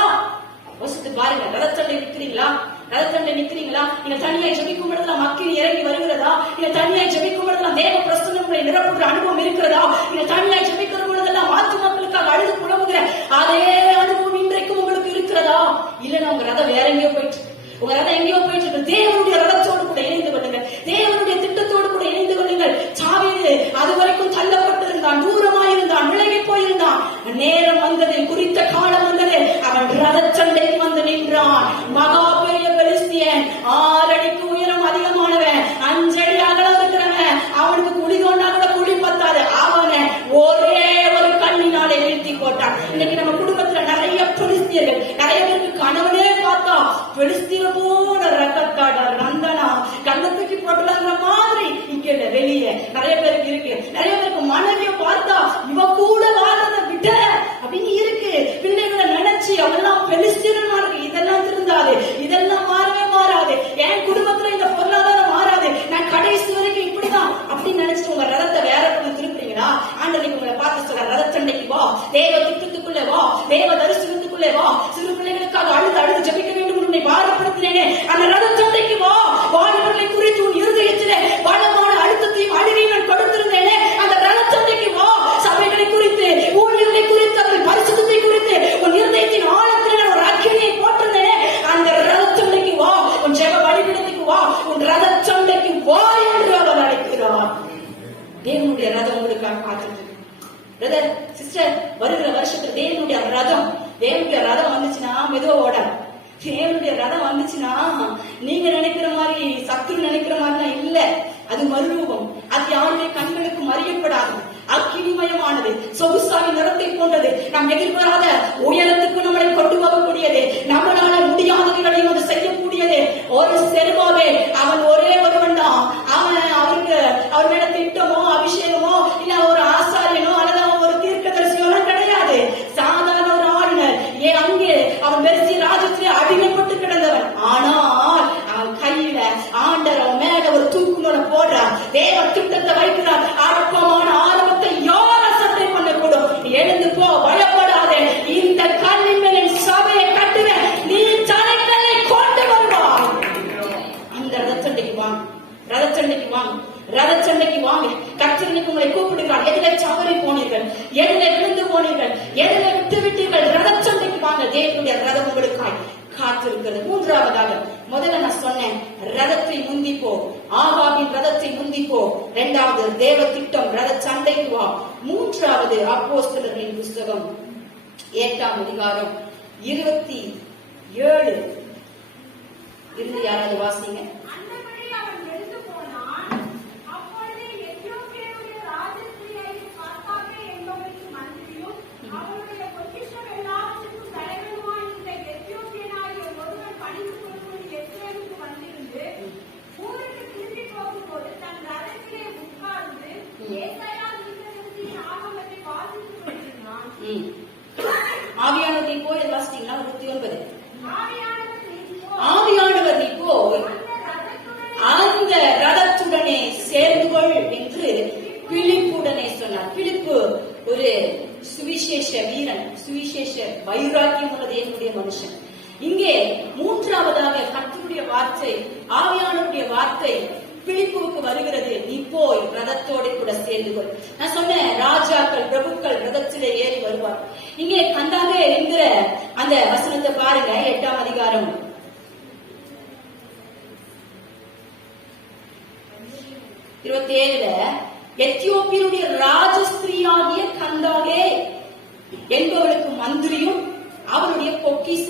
யோசித்து பாருங்க. ரதத்தண்டை இருக்கிறீங்களா? ரதத்தண்டை நிக்கிறீங்களா? நீங்க தனியாய் ஜெபிக்கும் பொழுதுலாம் மக்கள் இறங்கி வருகிறதா? நீங்க தனியாய் ஜெபிக்கும் பொழுதுலாம் தேவ பிரசன்னம் உங்களை நிரப்புகிற அனுபவம் இருக்கிறதா? நீங்க தனியாய் ஜெபிக்கிற பொழுதெல்லாம் ஆத்து மக்களுக்காக அழுது புலம்புகிற அதே அனுபவம் இன்றைக்கும் உங்களுக்கு இருக்கிறதா? இல்லைன்னா உங்க ரதம் வேற எங்கேயோ போயிட்டு, உங்க ரதம் எங்கேயோ போயிட்டு இருக்கு. தேவனுடைய ரதத்தோடு கூட இணைந்து கொள்ளுங்கள். தேவனுடைய திட்டத்தோடு கூட இணைந்து கொள்ளுங்கள். சாவீது அது வரைக்கும் தள்ளப்பட்டிருந்தான், தூரமாயிருந்தான், விலகி போயிருந்தான். நேரம் வந்தது, குறித்த காலம் வந்தது, அவன் ரதச்சண்டைக்கு வந்து நின்றான். மகா பெரிய பெலிஸ்தியன், 6 அடிக்கு உயரம் அதிகமானவன், 5 அடி அகலம் இருக்கிறவன். அவனுக்கு குழி தோண்டா கூட குழி பத்தாது. அவனை ஒரே ஒரு கண்ணினாலே வீழ்த்தி போட்டான். இன்னைக்கு நம்ம குடும்பத்துல நிறைய பெலிஸ்தியர்கள், நிறைய பேருக்கு கணவனே பார்த்தா பெலிஸ்தியர் போல ரகத்தாடா நந்தனா கண்ணத்துக்கு போட்டலாங்கிற மாதிரி இங்க இல்ல, வெளியே நிறைய பேருக்கு இருக்கு. நிறைய பேருக்கு மனைவிய பார்த்தா இவ கூட வாழ்றத விட அப்படின்னு இருக்கு. பிள்ளைகளை நினைச்சு அவெல்லாம் பெலிஸ்தியனா இருக்கு. இதெல்லாம் திருந்தாது, இதெல்லாம் மாறவே மாறாது. என் குடும்பத்துல இந்த பொருளாதாரம் மாறாது, நான் கடைசி வரைக்கும் இப்படிதான் அப்படின்னு நினைச்சிட்டு உங்க ரதத்தை வேற பக்கம் திருப்புறீங்களா? ஆண்டவருக்கு உங்களை பார்த்து சொல்ற, ரதச்சண்டைக்கு வா, தேவ திட்டத்துக்குள்ளே வா, தேவ தரிசனத்துக்குள்ளே வா. சிறு பிள்ளைகளுக்காக அழுது அழுது ஜெபிக்க வேண்டும் உன்னை பாரப்படுத்தினேனே, அந்த ரதச்சண்டைக்கு வா. வாழ்வர்களை குறித்து உன் இருதயத்திலே பலமான அழுத்தத்தையும் அழிவையும் நான் கொடுத்திருந்தேனே, அந்த ரதச்சண்டைக்கு வா. சபைகளை குறித்து, ஊழியர்களை குறித்து, அவர்கள் பரிசுத்தத்தை குறித்து உன் இருதயத்தின் ஆழத்திலே நான் ஒரு அக்கினியை போட்டிருந்தேனே, அந்த ரதச்சண்டைக்கு வா. உன் ஜெப வழிபடத்துக்கு வா, உன் ரதச்சண்டைக்கு வா என்று அவர் அழைக்கிறார். தேவனுடைய ரதம் உங்களுக்காக காத்திருக்கு. பிரதர் சிஸ்டர், வருகிற வருஷத்துல தேவனுடைய ரதம் வந்துச்சுன்னா மெதுவா ஓடாது. தேவனுடைய ரதம் வந்துச்சுன்னா நீங்க நினைக்கிற மாதிரி, சத்துரு நினைக்கிற மாதிரிலாம் இல்ல. அது மறுரூபம். அது யாருடைய கண்களுக்கு மறியப்படாது. அக்கினிமயமானது, சொகுசாவின் நிறத்தை போன்றது. நாம் எதிர்பாராத உயரத்துக்கு நம்மளை கொண்டு போகக்கூடியது. நம்மளால முடியாதவைகளையும் அது செய்யக்கூடியது. ஒரு செருபாவே, அவன் ஒரே ஒருவன் தான். அவருக்கு அவர் மேல திட்டமோ அபிஷேகமோ இல்ல ஒரு ஆசாரியனோ அல்லது ஒரு தீர்க்கதரிசியோ கிடையாது. சாதாரண ஒரு ஆளுநர். ஏன் அங்கே அவன் பெருசிய ராஜ்யத்திலே அடிமைப்பட்டு கிடந்தவன். ஆனால் அவன் கையில ஆண்டர் அவன் மேல ஒரு தூக்குமலை போடுறார். தேவ திட்டத்தை வைக்கிறார். அற்பமான ஆரம்பத்தை யார் அசட்டை பண்ணக்கூடும்? எழுந்து போ, பயப்படாதே. இந்த கல்லின் மேல் என் சபையை கட்டுவேன், நீ தலைகளை கொண்டு வருவாய். அந்த ரதச்சண்டைக்கு வாங்க, ரதச்சண்டைக்கு வாங்க, ரதச்சண்டைக்கு வாங்க. கர்த்தர் உங்களை கூப்பிடுகிறார். எதிலே சவரி போனீர்கள், எதிலே விழுந்து போனீர்கள், எதிலே விட்டு விட்டீர்கள், ரதச்சண்டைக்கு வாங்க. தேவனுடைய ரதம் உங்களுக்காய் காத்திருக்கிறது. மூன்றாவதாக, முதல்ல நான் சொன்னேன், ரதத்தை முந்திப்போ, ஆகாபின் ரதத்தை முந்திப்போ. இரண்டாவது தேவ திட்டம், ரத சண்டைக்கு வா. மூன்றாவது அப்போஸ்தலர்களின் புஸ்தகம் 8ஆம் அதிகாரம் 27 இருந்து யாராவது வாசிங்க. ஆவியானவரை போய் வாசிட்டீங்களா? 29. ஆவியானவரை போய் அந்த ரதத்துடனே சேர்ந்து கொள் என்று பிலிப்புடனே சொன்னார். பிலிப்பு ஒரு சுவிசேஷ வீரன், சுவிசேஷ வைராக்கியம் உள்ள தேவனுடைய மனுஷன். இங்கே மூன்றாவதாக கர்த்தருடைய வார்த்தை, ஆவியானவருடைய வார்த்தை பிலிப்புவுக்கு வருகிறது. நீ போய் ரதத்தோடு கூட சேர்ந்து கொள். நான் சொன்னேன், ராஜாக்கள் பிரபுக்கள் ரதத்திலே ஏறி வருவார். இங்கே கந்தாவே என்கிற அந்த வசனத்தை பாருங்க. 8ஆம் அதிகாரம் 27 எத்தியோப்பியருடைய ராஜஸ்திரியாகிய கந்தாவே என்பவளுக்கு மந்திரியும் அவருடைய பொக்கிச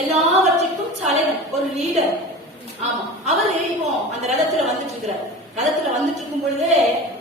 எல்லாவற்றிற்கும் தலைவன், ஒரு லீடர். ஆமா, அவரு இப்போ அந்த ரதத்துல வந்துட்டு இருக்கிறார். ரதத்துல வந்துட்டு இருக்கும் பொழுது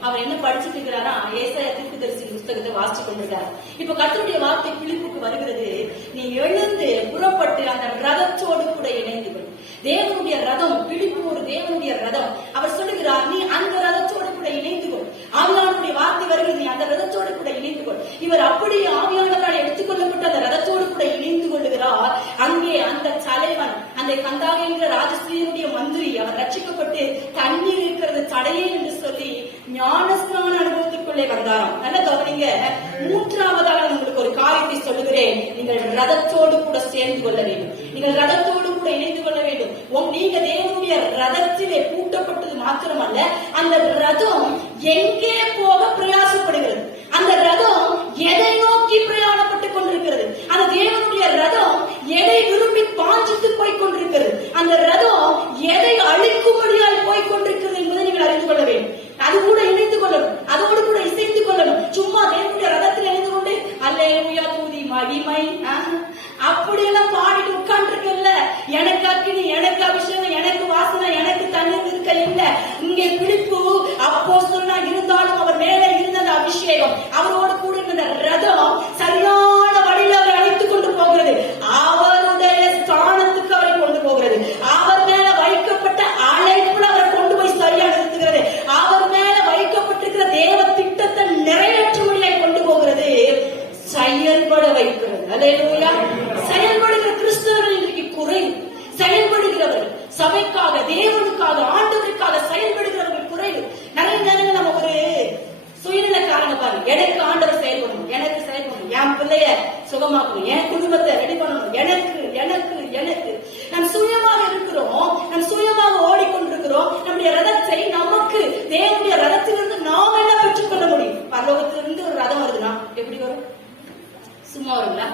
அவர் என்ன படிச்சுட்டு இருக்கிறாரா? ஏசாயா தீர்க்கதரிசி புஸ்தகத்தை வாசிச்சு கொண்டிருக்காரு. இப்ப கர்த்தருடைய வார்த்தை பிலிப்புக்கு வருகிறது. நீ எழுந்து புறப்பட்டு அந்த ரதத்தோடு கூட இணைந்து கொள். தேவனுடைய ரதம், பிடிப்பு ஒரு தேவனுடைய ரதம். அவர் சொல்லுகிறார், நீ அந்த ரதத்தோடு கூட இணைந்து கொள். ஆவியானவருடைய வார்த்தை வருகிறது, நீ அந்த ரதத்தோடு கூட இணைந்து கொள். இவர் அப்படியே ஆவியானவரால் எடுத்துக்கொள்ளப்பட்ட அந்த ரதத்தோடு கூட இணைந்து கொள்ளுகிறார். அங்கே அந்த தலைவன், அந்த கந்தாகி என்கிற ராஜஸ்ரீனுடைய மந்திரி, அவர் ரட்சிக்கப்பட்டு தண்ணீர் இருக்கிறது தடையே என்று சொல்லி ஞானஸ்நான அனுபவத்திற்குள்ளே வந்தாராம். நல்ல கவனிங்க. மூன்றாவதாக உங்களுக்கு ஒரு காரியத்தை சொல்லுகிறேன். நீங்கள் ரதத்தோடு கூட சேர்ந்து கொள்ள வேண்டும். நீங்கள் ரதத்தோடு கூட இணைந்து கொள்ள வேண்டும். நீங்க தேவனுடைய ரதத்திலே பூட்டப்பட்டது மாத்திரமல்ல, அந்த ரதம் எங்கே போக பிரயாசப்படுகிறது, அந்த ரதம் எதை நோக்கி பிரயாணப்பட்டுக் கொண்டிருக்கிறது, அந்த தேவனுடைய ரதம் எதை விரும்பி பாஞ்சித்து போய் கொண்டிருக்கிறது, அந்த ரதம் எதை அழிக்கும்படியால் போய் கொண்டிருக்கிறது என்பதை நீங்கள் அறிந்து கொள்ள வேண்டும். அது கூட இணைந்து கொள்ளணும், அதோடு கூட இசைந்து கொள்ளணும். சும்மா தேவனுடைய ரதத்தில் இணைந்து கொண்டு அல்லேலூயா தூதி மகிமை அப்படியெல்லாம் பாடிட்டு உட்கார்ந்து இருக்கல. எனக்கு அக்கினி, எனக்கு அபிஷேகம், எனக்கு வாசனை, எனக்கு தண்ணீர் இருக்க இல்ல. இங்கே பிடிப்பு அப்போஸ்தலனா இருந்தாலும் அவர் மேலே இருந்த அந்த அபிஷேகம், அவரோடு கூட இருந்த ரதம் சரியான வழியில் அவரை அழைத்துக் கொண்டு போகிறது. அவருடைய ஸ்தானத்துக்கு அவரை கொண்டு போகிறது. அவர் மேல வைக்கப்பட்ட அழைப்புல அவரை கொண்டு போய் சரியா நிறுத்துகிறது. அவர் மேல வைக்கப்பட்டிருக்கிற தேவ திட்டத்தை நிறைவேற்றும்படியாய் கொண்டு போகிறது, செயல்பட வைக்கிறது. அல்லேலூயா. செயல்படுகிற கிறிஸ்தவர்கள் இன்றைக்கு குறைவு. செயல்படுகிறவர்கள் சபைக்காக, தேவனுக்காக, ஆண்டவருக்காக செயல்படுகிறவர்கள் குறைவு. நிறைய நேரங்கள் நம்ம ஒரு சுயநலக்காரங்க பாருங்க, எனக்கு ஆண்டவர் செயல்படணும், எனக்கு செயல்படணும், என் பிள்ளைய சுகமாக்கணும், என் குடும்பத்தை ரெடி பண்ணணும், எனக்கு எனக்கு எனக்கு நாம் சுயமாக இருக்கிறோம், நாம் சுயமாக ஓடிக்கொண்டிருக்கிறோம். நம்முடைய ரதத்தை நமக்கு தேவனுடைய ரதத்திலிருந்து நாம் என்ன பெற்றுக் கொள்ள முடியும்? பரலோகத்திலிருந்து ஒரு ரதம் வருதுன்னா எப்படி வரும்? சும்மா வருங்களா?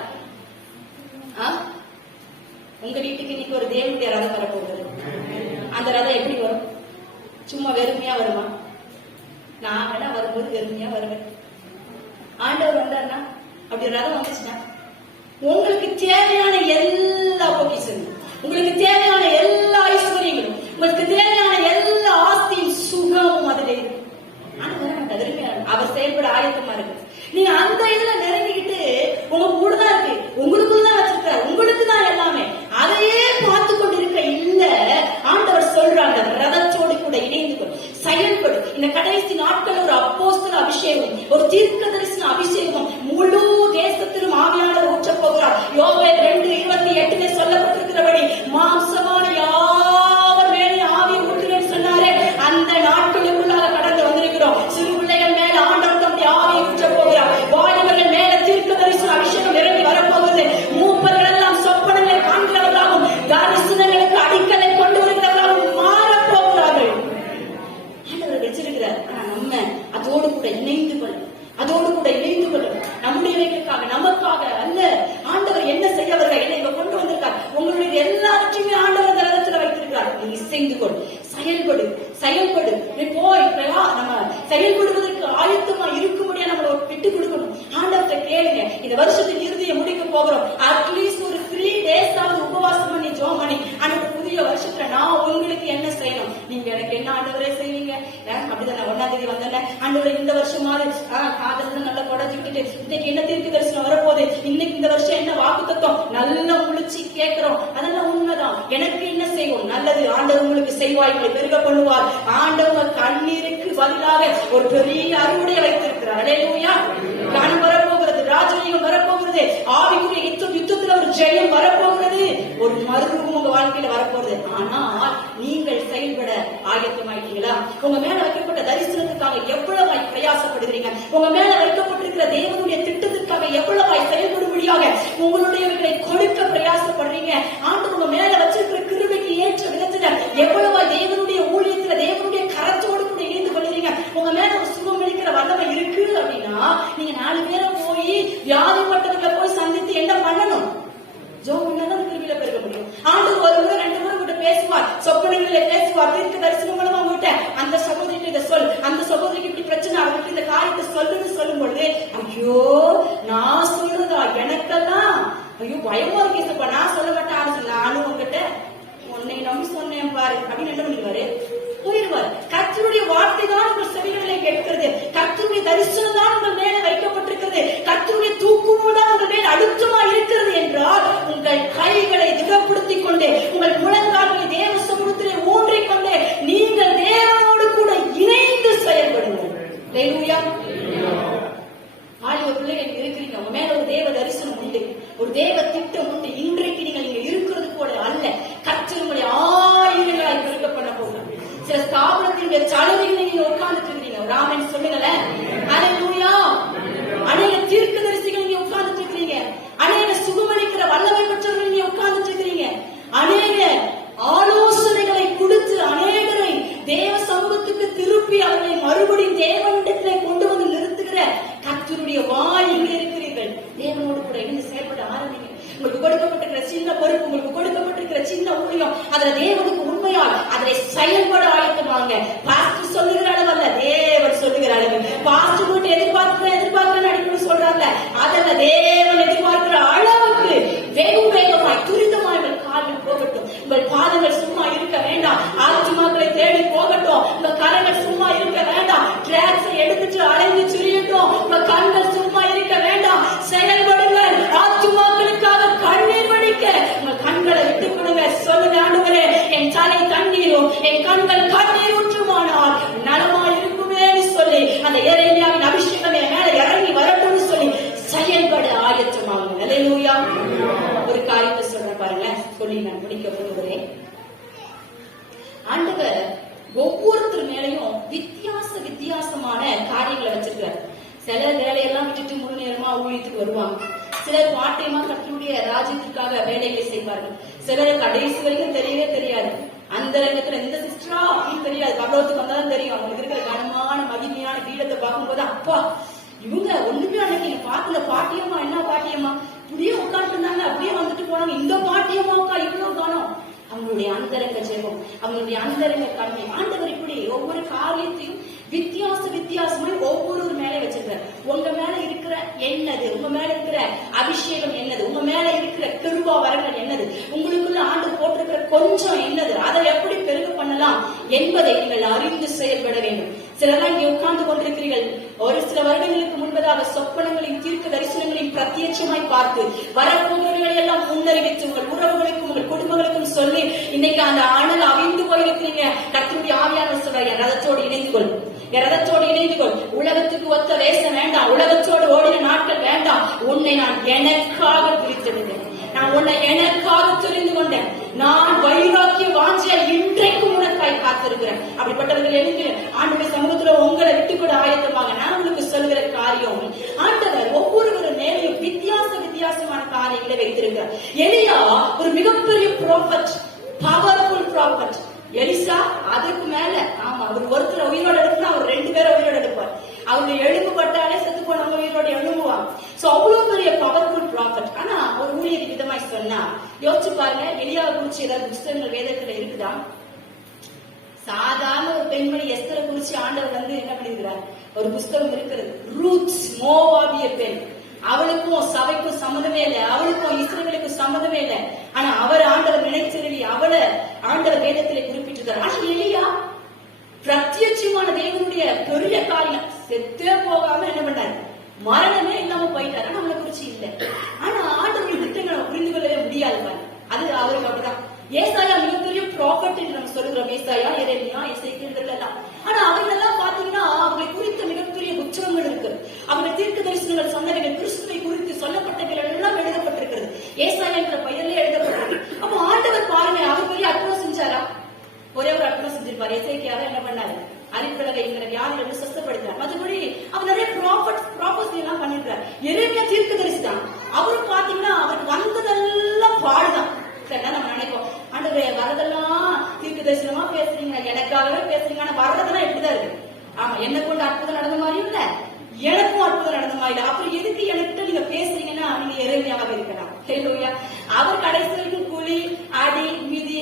உங்க வீட்டுக்கு இன்னைக்கு ஒரு தேவனுடைய ரதம் வரப்போகுது. அந்த ரதம் எப்படி வரும்? சும்மா வெறுமையா வருமா? நான் வேணா வரும்போது வெறுமையா வருவேன். ஆண்டவர் வந்தாருன்னா, அப்படி ரதம் வந்துச்சுன்னா உங்களுக்கு தேவையான எல்லா பொக்கிஷங்களும், உங்களுக்கு தேவையான எல்லா ஐஸ்வர்யங்களும், உங்களுக்கு தேவையான எல்லா ஆஸ்தியும் சுகமும் அதுல இருக்கு. அவர் செயல்பட ஆயத்தமா இருக்கு. நீங்க அந்த இதுல நெருங்கிக்கிட்டு உங்க கூட தான் இருக்கு, உங்களுக்குள்ளதான் வச்சிருக்காரு, உங்களுக்கு தான் எல்லாமே, அதையே பார்த்து கொண்டு இருக்க இல்ல. ஆண்டவர் சொல்றாங்க, ரதத்தோடு கூட இணைந்து கொள், செயல்படு. இந்த கடைசி நாட்கள் ஒரு அப்போஸ்தல அபிஷேகம், ஒரு தீர்க்க தரிசன அபிஷேகம் முழு தேசத்திலும் ஆவியானவர் ஊற்றப் போகிறார். யோவேல் 2:28 சொல்லப்பட்டிருக்கிறபடி மாம்சமான யாவர் மேலே ஆவி ஊற்றுவேன் சொன்னாரே, அந்த நாட்களுக்குள்ளாக கடந்து வந்திருக்கிறோம். சிறு பிள்ளைகள் மேல ஆண்டவர் தம்முடைய ஆவியை ஊற்றப் போகிறார். வாலிபர்கள் மேல தீர்க்க தரிசன அபிஷேகம் இறங்கி வரப்போகிறது. மூப்பர்கள் எல்லாம் சொப்பனங்களை காண்கிறவர்களாகவும் தரிசனங்களுக்கு அடிக்கலை கொண்டு வருகிறவர்களாகவும் மாறப்போகிறார்கள். ஆண்டவர் வச்சிருக்கிறார். ஆனா நம்ம அதோடு கூட இணைந்து கொள்ளணும், அதோடு கூட இணைந்து கொள்ளணும். நம்முடையவைகளுக்காக, நமக்காக அல்ல. ஆண்டவர் என்ன செய்ய வருகிறார், என்ன இவ கொண்டு வந்திருக்கார், உங்களுடைய எல்லாவற்றையுமே ஆண்டவர் அந்த ரதத்துல வைத்திருக்கிறார். நீ இசைந்து கொள், செயல்படு, செயல்படு. நீ போய் நம்ம செயல்படுவதற்கு ஆயத்தமா இருக்கும்படியா நம்ம விட்டு கொடுக்கணும். ஆண்டவத்தை கேளுங்க. இந்த வருஷத்தின் இறுதியை முடிக்க போகிறோம். அட்லீஸ்ட் ஒரு 3 days உபவாசம் பண்ணி ஜெபம் பண்ணி அந்த புதிய வருஷத்துல நான் உங்களுக்கு என்ன செய்யணும், நீங்க எனக்கு என்ன ஆண்டவரே செய்வீங்க? அப்படிதான் 1ஆம் தேதி வந்தேன் ஆண்டவரே, இந்த வருஷம் மாதிரி காதல் நல்லா கொடைஞ்சுக்கிட்டு இன்னைக்கு என்ன தீர்க்க தரிசனம் வரப்போகுது, இன்னைக்கு இந்த வருஷம் என்ன வாக்குத்தத்தம் நல்லா முழிச்சு கேட்கிறோம். அதெல்லாம் உண்மைதான். எனக்கு என்ன செய்வோம்? நல்லது. ஆண்டவர் உங்களுக்கு செய்வாய்களை பெருக பண்ணுவார். ஆண்டவர் கண்ணீருக்கு பதிலாக ஒரு பெரிய அறுவடை வைத்திருக்கிறார். அல்லேலூயா. கணம் வரப்போகிறது, ராஜரீகம் வரப்போகிறது, ஆவிக்குரிய யுத்தத்தில் ஒரு ஜெயம் வரப்போகிறது, ஒரு மறுரூபம் உங்க வாழ்க்கையில வரப்போகுது. ஆனால் நீங்கள் செயல்பட ஆயத்தமாயிட்டீங்களா? உங்க மேல வைக்கப்பட்ட தரிசனத்துக்காக எவ்வளவாய் பிரயாசப்படுகிறீங்க? உங்க மேல வைக்கப்பட்டிருக்கிற தேவனுடைய திட்டத்திற்காக எவ்வளவாய் செயல்படும்படியாக உங்களுடையவர்களை கொடுக்க பிரயாசப்படுறீங்க? ஆண்டவர் உங்க மேல வச்சிருக்கிற கிருபைக்கு ஏற்ற விதத்துல எவ்வளவாய் தேவனுடைய ஊழியத்துல தேவனுடைய கரத்தோடு கூட இணைந்து கொள்கிறீங்க? உங்க மேல ஒரு சுகம் அளிக்கிற வல்லமை இருக்கு அப்படின்னா நீங்க 4 பேரை போய் வியாதிப்பட்டவர்களை போய் சந்தித்து என்ன பண்ணணும்? ஜோம் கிருபியில பெருக முடியும். ஆண்டவர் ஒரு முறை 2 முறை உங்ககிட்ட பேசுவார், சொப்பனங்களில பேசுவார், தீர்க்க தரிசனம் மூலமா உங்ககிட்ட அந்த சகோதரிக்கு இதை சொல், அந்த சகோதரிக்கு இப்படி பிரச்சனை, அவங்களுக்கு இந்த காரியத்தை சொல்லுன்னு சொல்லும் பொழுது, ஐயோ நான் சொல்றதா எனக்கெல்லாம் ஐயோ பயமா இருக்கு, நான் சொல்ல மாட்டேன், நானும் உங்ககிட்ட உன்னை நம்பி சொன்னேன் பாரு அப்படின்னு என்ன பண்ணிடுவாரு? போயிருவார். கர்த்தருடைய வார்த்தை தான் உங்கள் செவிகளிலே கேட்கிறது, கர்த்தருடைய தரிசனம் தான் உங்கள் மேலே வைக்கப்பட்டிருக்கிறது, கர்த்தருடைய தூக்குமுள் தான் உங்கள் மேல் அழுத்தமா இருக்கிறது என்றால் உங்கள் கைகளை திடப்படுத்திக் கொண்டு உங்கள் முழங்கால்களை ஹல்லேலூயா. வாலிப பிள்ளைகள் இருக்கிறீங்க, உங்க மேல ஒரு தேவ தரிசனம் உண்டு, ஒரு தேவ திட்டம் உண்டு. இன்றைக்கு நீங்கள் இங்க இருக்கிறது கூட அல்ல, கர்த்தர் உங்களை ஆயிரங்களாய் பெருக்க பண்ண போகிறார். சில ஸ்தாபனத்தினுடைய சலுகைகளை நீங்க உட்கார்ந்துட்டு இருக்கிறீங்க, ஒரு ஆமென் சொல்லுங்களேன். ஹல்லேலூயா. அநேக தீர்க்கதரிசிகள் நீங்க உட்கார்ந்துட்டு இருக்கிறீங்க, அநேக சுகமளிக்கிற வல்லமை பெற்றவர்கள் நீங்க உட்கார்ந்துட்டு இருக்கிறீங்க, அநேக ஆலோசனைகளை கொடுத்து அநேகரை தேவ சமூகத்துக்கு திருப்பி அவர்களை மறுபடியும் தேவனிடத்திலே கொண்டு வந்து நிறுத்துகிற கர்த்தருடைய வாயிலே இருக்கிறீர்கள். தேவனோடு கூட இருந்து செயல்பட ஆரம்பிங்க. உங்களுக்கு கொடுக்கப்பட்டிருக்கிற சின்ன பொறுப்பு, உங்களுக்கு கொடுக்கப்பட்டிருக்கிற சின்ன ஊழியம், அதுல தேவனுக்கு உண்மையால் அதில் செயல்பட ஆயத்தமாங்க. பாஸ்டர் சொல்லுகிற அளவு அல்ல, தேவன் சொல்லுகிற அளவு. பாஸ்டர் போட்டு எதிர்பார்க்கிறேன் அடிக்கடி சொல்றாங்க, அதல்ல, தேவன் எதிர்பார்க்கிற அளவுக்கு வெகு வேகமாய் துரிதமாய் உங்கள் கால்கள் போகட்டும். உங்கள் பாதங்கள் சும்மா இருக்க வேண்டாம், ஆத்மாக்களை தேடி போகட்டும். உங்கள் கரங்கள் சும்மா இருக்க வேண்டாம், டிராக்ஸை எடுத்துட்டு அலைந்து திரியட்டும். உங்கள் கண்கள் சும்மா இருக்க வேண்டாம், செயல்படுங்கள். ஆத்மாக்களுக்காக கண்ணீர் வடிக்க உங்கள் கண்களை விட்டுக் கொடுங்க. சொல்லுங்க, ஆண்டவரே, என் தலை தண்ணீரும் என் கண்கள் கண்ணீர் ஊற்றுமானால் நலமா இருக்குமே சொல்லி அந்த எரேமியாவின் அபிஷேகம் என் மேல இறங்கி வரட்டும்னு சொல்லி செயல்பட ஆயத்தமாகுங்க. ஹல்லேலூயா. ஒரு காரியத்தை சொல்ற பாருங்க, சொல்லி நான் முடிக்க விரும்புகிறேன். ஆண்டவர் ஒவ்வொருத்தர் மேலையும் வித்தியாசமான காரியங்களை வச்சிருக்காரு. சிலர் வேலையெல்லாம் விட்டுட்டு முழு நேரமா ஊழியத்துக்கு வருவாங்க, சிலர் பாட்டியமா கர்த்தருடைய ராஜ்யத்திற்காக வேலைகளை செய்வார்கள், சிலர் கடைசி வரைக்கும் தெரியவே தெரியாது. அந்த ரங்கத்துல எந்த சிஸ்டரா அப்படின்னு தெரியாது, பகவத்துக்கு வந்தாலும் தெரியும். அவங்களுக்கு இருக்கிற கனமான மகிமையான பீடத்தை பார்க்கும்போது, அப்பா இவங்க ஒண்ணுமே அன்னைக்கு பாட்டுல பாட்டியம்மா, என்ன பாட்டியம்மா இப்படியே உட்காந்து இருந்தாங்க, அப்படியே வந்துட்டு போனாங்க, இந்த பாட்டியம்மாக்கா இவ்வளவு காணும். அவங்களுடைய அந்தரங்க ஜெபம், அவங்களுடைய அந்தரங்க கண்ணை ஆண்டவர் இப்படி ஒவ்வொரு காரியத்தையும் வித்தியாசமாய் ஒவ்வொரு மேலே வச்சிருக்காரு. உங்க மேல இருக்கிற என்னது, உங்க மேல இருக்கிற அபிஷேகம் என்னது, உங்க மேல இருக்கிற கிருபா வரங்கள் என்னது, உங்களுக்குள்ள ஆண்டு போட்டிருக்கிற கொஞ்சம் என்னது, அதை எப்படி பெருக பண்ணலாம் என்பதை நீங்கள் அறிந்து செயல்பட வேண்டும். சிலர் இங்கே உட்கார்ந்து கொண்டிருக்கிறீர்கள், ஒரு சில வருடங்களுக்கு முன்பதாக சொப்பனங்களையும் தீர்க்க தரிசனங்களையும் பிரத்யட்சமாய் பார்த்து வரப்போகிறவர்களை எல்லாம் முன்னறிவித்து உங்கள் உறவுகளுக்கும் உங்கள் குடும்பங்களுக்கும் சொல்லி இன்னைக்கு அந்த அனல் அவிழ்ந்து போயிருக்கிறீங்க. கர்த்தருடைய ஆவியானவர் சொல்றார், என் ரதத்தோடு இணைந்து கொள், என் ரதத்தோடு இணைந்து கொள். உலகத்துக்கு ஒத்த வேஷம் வேண்டாம், உலகத்தோடு ஓடின நாட்கள் வேண்டாம். உன்னை நான் எனக்காக பிரித்தெடுத்தேன், நான் உன்னை எனக்காக தெரிந்து கொண்டேன். நான் வைராக்கிய வாஞ்சியா இன்றைக்கு உனக்காய் காத்திருக்கிறேன். அப்படிப்பட்டவர்கள் எழுந்து ஆண்டவருடைய சமூகத்துல உங்களை விட்டு கூட ஆயத்தமாக நான் உங்களுக்கு சொல்லுகிற காரியம், ஆண்டவர் ஒவ்வொரு நேரையும் வித்தியாசமான காரியங்களை வைத்திருக்கிறார். எலியா ஒரு மிகப்பெரிய ப்ராஃபட், பவர்ஃபுல் ப்ராஃபட். எலிசா அதுக்கு மேல, ஆமா, அவர் ஒருத்தர் உயிரோடு எடுக்கணும், அவர் 2 பேரை உயிரோடு எடுப்பார். அவருடைய எழுப்பு பட்டாலே செத்து போனவங்க உயிரோடு எழும்புவாங்க. சோ அவ்வளவு பெரிய பவர்ஃபுல் ப்ராஃபட். ஆனா ஒரு ஊழியர் விதமாய் சொன்னா யோசிச்சு பாருங்க, எலியாவை குறிச்சு ஏதாவது புத்தகங்கள் வேதத்துல இருக்குதா? சாதாரண ஒரு பெண்மணி எஸ்தரை குறிச்சு ஆண்டவர் என்ன பண்ணிருக்கிறார், ஒரு புஸ்தகம் இருக்கிறது. ரூத்ஸ், மோவாபிய பெண், அவளுக்கும் சபைக்கும் சம்மந்தமே இல்லை, அவளுக்கும் இஸ்ரவேலுக்கும் சம்மந்தமே இல்லை. ஆனா அவர் ஆண்டவர் நினைச்சிருவி அவளை ஆண்டவர் வேதத்திலே குறிப்பிட்டிருக்கிறார். ஆனா எலியா பிரத்யட்சமான தேவனுடைய பெரிய காரியம், செத்தே போகாம என்ன பண்ணாரு, மரணமே இல்லாம போயிட்டாரு. நம்மளை குறிச்சு இல்லை. ஆனா ஆண்டவருடைய திட்டங்களை புரிந்து கொள்ளவே முடியாது பாரு, அது அவருக்கு அப்படிதான். ஏசாயா மிகப்பெரிய ப்ராஃபட் என்று நம்ம சொல்லுகிறோம், ஏசாயா, எரேமியா, எசேக்கியேல் எல்லாம். ஆனா அவங்க எல்லாம் பாத்தீங்கன்னா அவங்களை குறித்த மிகப்பெரிய புத்தகங்கள் இருக்கு. அவங்க தீர்க்க தரிசனங்கள் சொன்னவைகள், கிறிஸ்துவை குறித்து சொல்லப்பட்டவைகள் எல்லாம் எழுதப்பட்டிருக்கிறது. ஏசாயா என்ற பெயர்ல எழுதப்பட்டிருக்கு. அப்போ ஆண்டவர் பாருங்க, அவர் பெரிய அற்புதம் செஞ்சாரா? ஒரே ஒரு அற்புதம் செஞ்சிருப்பாரு. எசேக்கியாவை என்ன பண்ணாரு, அரிப்பலகைங்கிற வியாதிகளை சுத்தப்படுத்தார். மற்றபடி அவர் நிறைய ப்ராபஸி எல்லாம் பண்ணிருக்காரு. எரேமியா தீர்க்க தரிசிதான். அவரும் பாத்தீங்கன்னா அவருக்கு வந்ததெல்லாம் பாடுதான். நம்ம நினைப்போம், ஆண்டவரே வரதெல்லாம் தீர்க்க தரிசனமா பேசுறீங்க, எனக்காகவே பேசுறீங்க, ஆனா வர்றதெல்லாம் எப்படிதான் இருக்கு. ஆமா, என்ன கொண்டு அற்புதம் நடந்த மாதிரியும் இல்ல, எனக்கும் அற்புதம் நடந்த மாதிரி இல்ல. அப்புறம் எதுக்கு எனக்கிட்ட நீங்க பேசுறீங்கன்னா நீங்க எரேமியாவாக இருக்கலாம். அவர் கடைசி வரைக்கும் குழி, அடி, மிதி,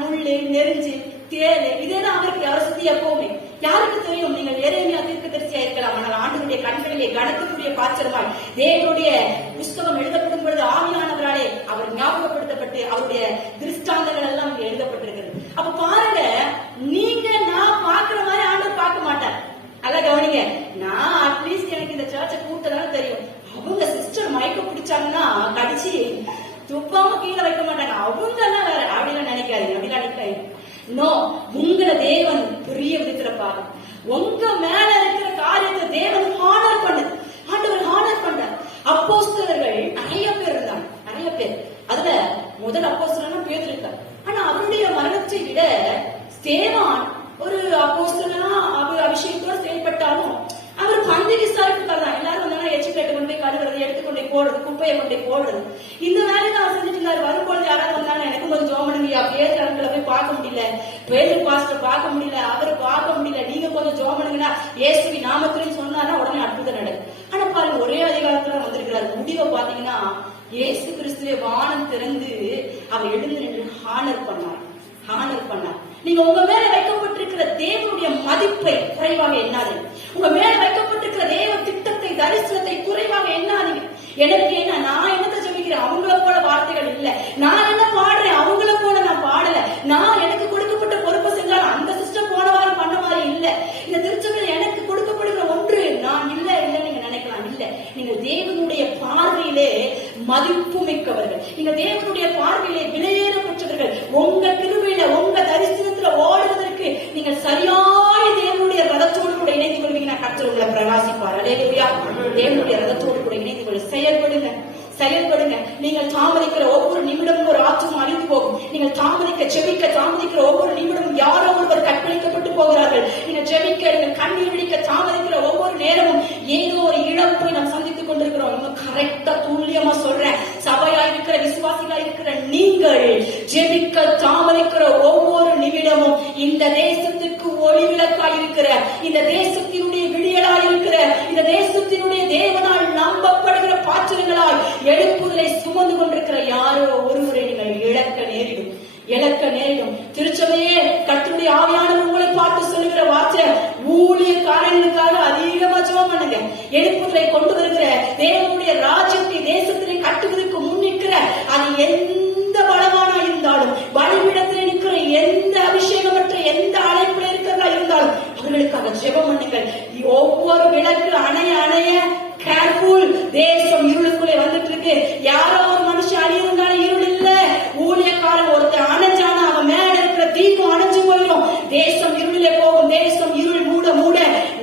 முள்ளு, நெருஞ்சு, தேடு, இதேதான் அவருக்கு அவசதி எப்பவுமே. யாருக்கு தெரியும், நீங்கள் எரேமியா தீர்க்கதரிசியா இருக்கலாம், ஆனால் ஆண்டவருடைய கண்களிலே கனத்துக்குரிய பாத்திரமாய் தேவனுடைய புஸ்தகம் எழுதப்படும் பொழுது ஆவியானவராலே அவர் ஞாபகப்படுத்தப்பட்டு அவருடைய திருஷ்டாந்தங்கள் எல்லாம் எழுதப்பட்டிருக்கிறது. அப்ப பாருங்க, நீங்க நான் பாக்குற மாதிரி ஆண்டவர் பார்க்க மாட்டார். அல்ல கவனிங்க, நான் அட்லீஸ்ட் எனக்கு இந்த சர்ச்சை கூட்டதால தெரியும். அவங்க சிஸ்டர் மயக்க பிடிச்சாங்கன்னா கடிச்சு துப்பாம கீழே வைக்க மாட்டாங்க, அவங்க எல்லாம் வேற. அப்படிலாம் நினைக்காதீங்க, அப்படிலாம் நினைக்காதீங்க. நோ, உங்களை தேவன் புரிய விடுக்கிறப்பாரு. உங்க மேல இருக்கிற காரியத்தை ஸ்தேவான் ஒரு அப்போஸ்தலனா அபிஷேகத்தோட செயல்பட்டாலும் அவர் பந்தி விசாரிப்புக்காக தான். எல்லாரும் வந்தாலும் எச்சு கட்டு கொண்டு போய் கழுவுறது, எடுத்துக்கொண்டே போடுறது, குப்பையை கொண்டே போடுறது, இந்த வேலையை தான் செஞ்சுட்டு இருந்தாரு. வரும்போது யாராவது வந்தாலும் எனக்கு கொஞ்சம் ஜோம் பண்ணுங்கயா, பேர் அங்கிள போய் பார்க்க முடியல, பேர் பாஸ்டர் பார்க்க முடியல, அவரை பார்க்க முடியல, நீங்க கொஞ்சம் ஜோம் பண்ணுங்கன்னா இயேசுவி நாமத்திலும் சொன்னாரா உடனே அற்புதம் நடக்கும். ஆனா பாருங்க, ஒரே அதிகாரத்துல வந்திருக்கிறாரு. முடிவை பாத்தீங்கன்னா இயேசு கிறிஸ்துவே வானம் திறந்து அவர் எழுந்து நின்று ஹானர் பண்ணார். நீங்க உங்க மேல வைக்கப்பட்டிருக்கிற தேவனுடைய மதிப்பை குறைவாக எண்ணாதீங்க. உங்க மேல வைக்கப்பட்டிருக்கிற தேவ திட்டத்தை, தரிசனத்தை குறைவாக எண்ணாதீங்க. எனக்கு என்ன, நான் என்னத்தை ஜெபிக்கிறேன், அவங்கள போல வார்த்தைகள் இல்ல. நான் என்ன பாடுறேன், அவங்கள போல நான் பாடல. நான் எனக்கு கொடுக்கப்பட்ட பொறுப்பை செஞ்சாலும் அந்த சிஸ்டம் போன வாரம் பண்ண மாதிரி இல்ல. இந்த திருச்சபையில் எனக்கு கொடுக்கப்படுகிற ஒன்று நான் இல்ல நீங்க நினைக்கலாம். இல்ல, நீங்க தேவனுடைய பார்வையிலே மதிப்பு மிக்கவர்கள், நீங்க தேவனுடைய பார்வையிலே விலையேற பெற்றவர்கள். உங்க கிருபையில, உங்க தரிசனத்துல ஓடுவதற்கு நீங்கள் சரியாய தேவனுடைய ரதத்தோடு கூட இணைந்து கொள்வீங்கன்னா கர்த்தர் உங்களை பிரகாசிப்பார். அல்லேலூயா. தேவனுடைய ரதத்தோடு கூட இணைந்து கொள்ள செயல்படுங்க. நீங்கள் தாமதிக்கிற ஒவ்வொரு நிமிடமும் ஒரு ஆத்தும் அழிந்து போகும். நீங்கள் தாமதிக்கிற ஒவ்வொரு நிமிடமும் யாரோ ஒருவர் கற்பழிக்கப்பட்டு போகிறார்கள். நீங்க ஜெபிக்க, நீங்கள் கண்ணீர் விழிக்க தாமதிக்கிற ஒவ்வொரு நேரமும் ஏதோ ஒரு இழப்பை நாம் சந்தித்துக் கொண்டிருக்கிறோம். நம்ம கரெக்டா துல்லியமா சொல்றேன், சபையா இருக்கிற, விசுவாசிகளா இருக்கிற நீங்கள் ஜெபிக்க தாமதிக்கிற ஒவ்வொரு நிமிடமும் இந்த தேசத்துக்கு ஒளி விளக்காய் இருக்கிற, இந்த தேசத்தினுடைய விடியலாய் இருக்கிற, இந்த தேசத்தினுடைய தேவனால் நம்பப்படுகிற பாத்திரங்களாய் எழுப்புதலை சுமந்து கொண்டிருக்கிற யாரோ ஒருவரை நீங்கள் இழக்க நேரிடும். திருச்சபையே, கர்த்தருடைய ஆவியானவர் உங்களை பார்த்து சொல்லுகிற வார்த்தை, ஊழியக்காரர்களுக்காக அதிகமா ஜெபம் பண்ணுங்க. எழுப்புதலை கொண்டு வருகிற தேவனுடைய ராஜ்யத்தை தேசத்திலே கட்டுவதற்கு முன்னிற்கிற அது எந்த பலவானா இருந்தாலும், பலிபீடத்தில் நிற்கிற எந்த அபிஷேகமற்ற எந்த அழைப்புல இருக்கிறதா இருந்தாலும் அவர்களுக்காக ஜெபம் பண்ணுங்கள். ஒவ்வொரு விளக்கு அணைய கேர்ஃபுல். தேசம் இருளுக்குள்ளே வந்துட்டு இருக்கு. யாரோ ஒரு மனுஷன் அழியிருந்தாலும் இருள் இல்ல. ஊழியக்காரன் ஒருத்தர் அணைஞ்சானா அவன் மேல இருக்கிற தீபம் அணைஞ்சு போயிடும். தேசம் இருளிலே போகும். தேசம் இருள் மூட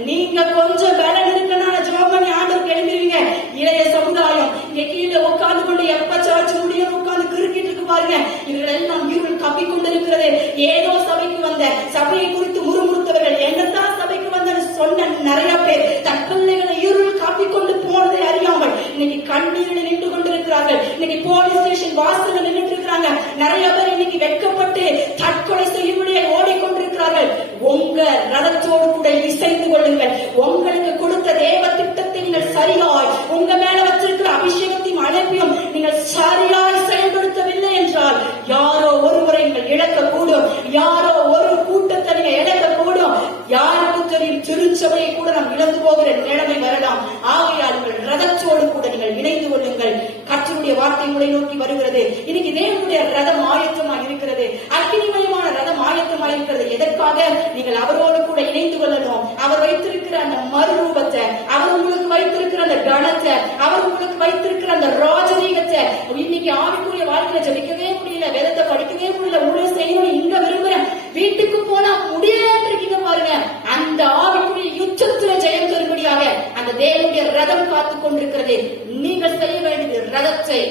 நீங்க கொஞ்சம் பலன் இருக்குன்னா ஜெபம் பண்ணி ஆண்டவருக்கு எழுந்துருவீங்க. இளைய சமுதாயம் இங்க கீழே உட்கார்ந்து கொண்டு எப்ப சாட்சி முடியும் உட்கார்ந்து கிறுக்கிட்டு இருக்கு பாருங்க. இவர்கள் எல்லாம் இருள் கப்பிக்கொண்டிருக்கிறது. ஏதோ சபைக்கு வந்த, சபையை குறித்து முறுமுறுத்தவர்கள், என்னத்தான் சபைக்கு வந்த சொன்ன நிறைய பேர் தன் பிள்ளைகளை இருள் காப்பிக்கொண்டு போனதை அறியாமல் இன்னைக்கு கண்ணீரில் நின்று கொண்டிருக்கிறார்கள். இன்னைக்கு போலீஸ் ஸ்டேஷன் வாசல்ல நின்று இருக்கிறாங்க. நிறைய பேர் இன்னைக்கு வெட்கப்பட்டு தற்கொலை செய்யும்படியே ஓடிக்கொண்டிருக்கிறார்கள். உங்க ரதத்தோடு கூட இசைந்து கொள்ளுங்கள். உங்களுக்கு கொடுத்த தேவ திட்டத்தை நீங்கள் சரியாய், உங்க மேல வச்சிருக்கிற அபிஷேகத்தையும் அழைப்பையும் நீங்கள் சரியாய் செயல்படுத்தவில்லை என்றால் யாரோ ஒருவரை நீங்கள் இழக்கக்கூடும். யாரோ ஒரு கூட்டத்தை நீங்கள் இழக்கக்கூடும். யாருக்கு தெரியும், திருச்சபையை கூட நாம் இழந்து போகிற நிலைமை வரலாம். ஆகையால் உங்கள் ரதத்தோடு கூட நீங்கள் இணைந்து கொள்ளுங்கள். கர்த்தருடைய வார்த்தை உங்களை நோக்கி வருகிறது. இன்னைக்கு தேவனுடைய ரதம் ஆயத்தமாக இருக்கிறது. அக்கினிமயமான ரதம் ஆயத்தமாக இருக்கிறது. எதற்காக? நீங்கள் அவரோடு கூட இணைந்து கொள்ளணும். அவர் வைத்திருக்கிற அந்த மறுரூபத்தை, அவர் உங்களுக்கு வைத்திருக்கிற அந்த கணத்தை, அவர் உங்களுக்கு வைத்திருக்கிற அந்த ராஜரீகத்தை. இன்னைக்கு ஆவிக்குரிய வாழ்க்கையில ஜெபிக்கவே முடியல, வேதத்தை படிக்கவே முடியல, ஊழியம் செய்யணும் இங்க விரும்புறேன், வீட்டுக்கு போனா முடியலன்னு இருக்கீங்க பாருங்க. அந்த ஆவிக்குரிய யுத்தத்துல ஜெயம் தரும்படியாக அந்த தேவனுடைய ரதம் காத்துக் கொண்டிருக்கிறது. நீங்கள் செய்ய வேண்டியது ரதத்தை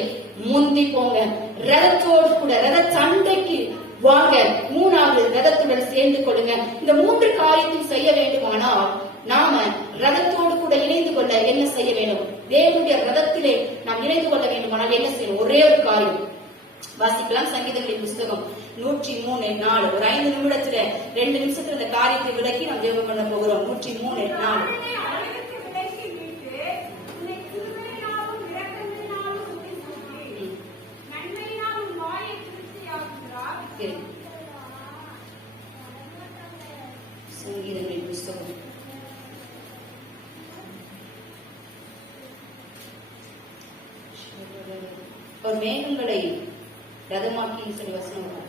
முந்தி போங்க. ரதத்தோடு கூட ரத சண்டைக்கு வாங்க. மூணாவது ரதத்துடன் சேர்ந்து கொள்ளுங்க. இந்த 3 காரியத்தையும் செய்ய வேண்டுமானால் நாம ரதத்தோடு கூட இணைந்து கொள்ள என்ன செய்ய வேண்டும்? தேவனுடைய ரதத்திலே நாம் இணைந்து கொள்ள வேண்டுமானால் என்ன செய்யணும்? ஒரே ஒரு காரியம் வாசிக்கலாம். சங்கீதங்களின் புஸ்தகம் 103:4. ஒரு 5 நிமிடத்துல 2 நிமிஷத்துல இந்த காரியத்தை விளக்கி நாம் ஜெபம் பண்ண போகிறோம். 103:4. சங்கீதங்களின் புஸ்தகம் ஒரு மேகங்களை ரதமாக்கி சொல்லி வசனம்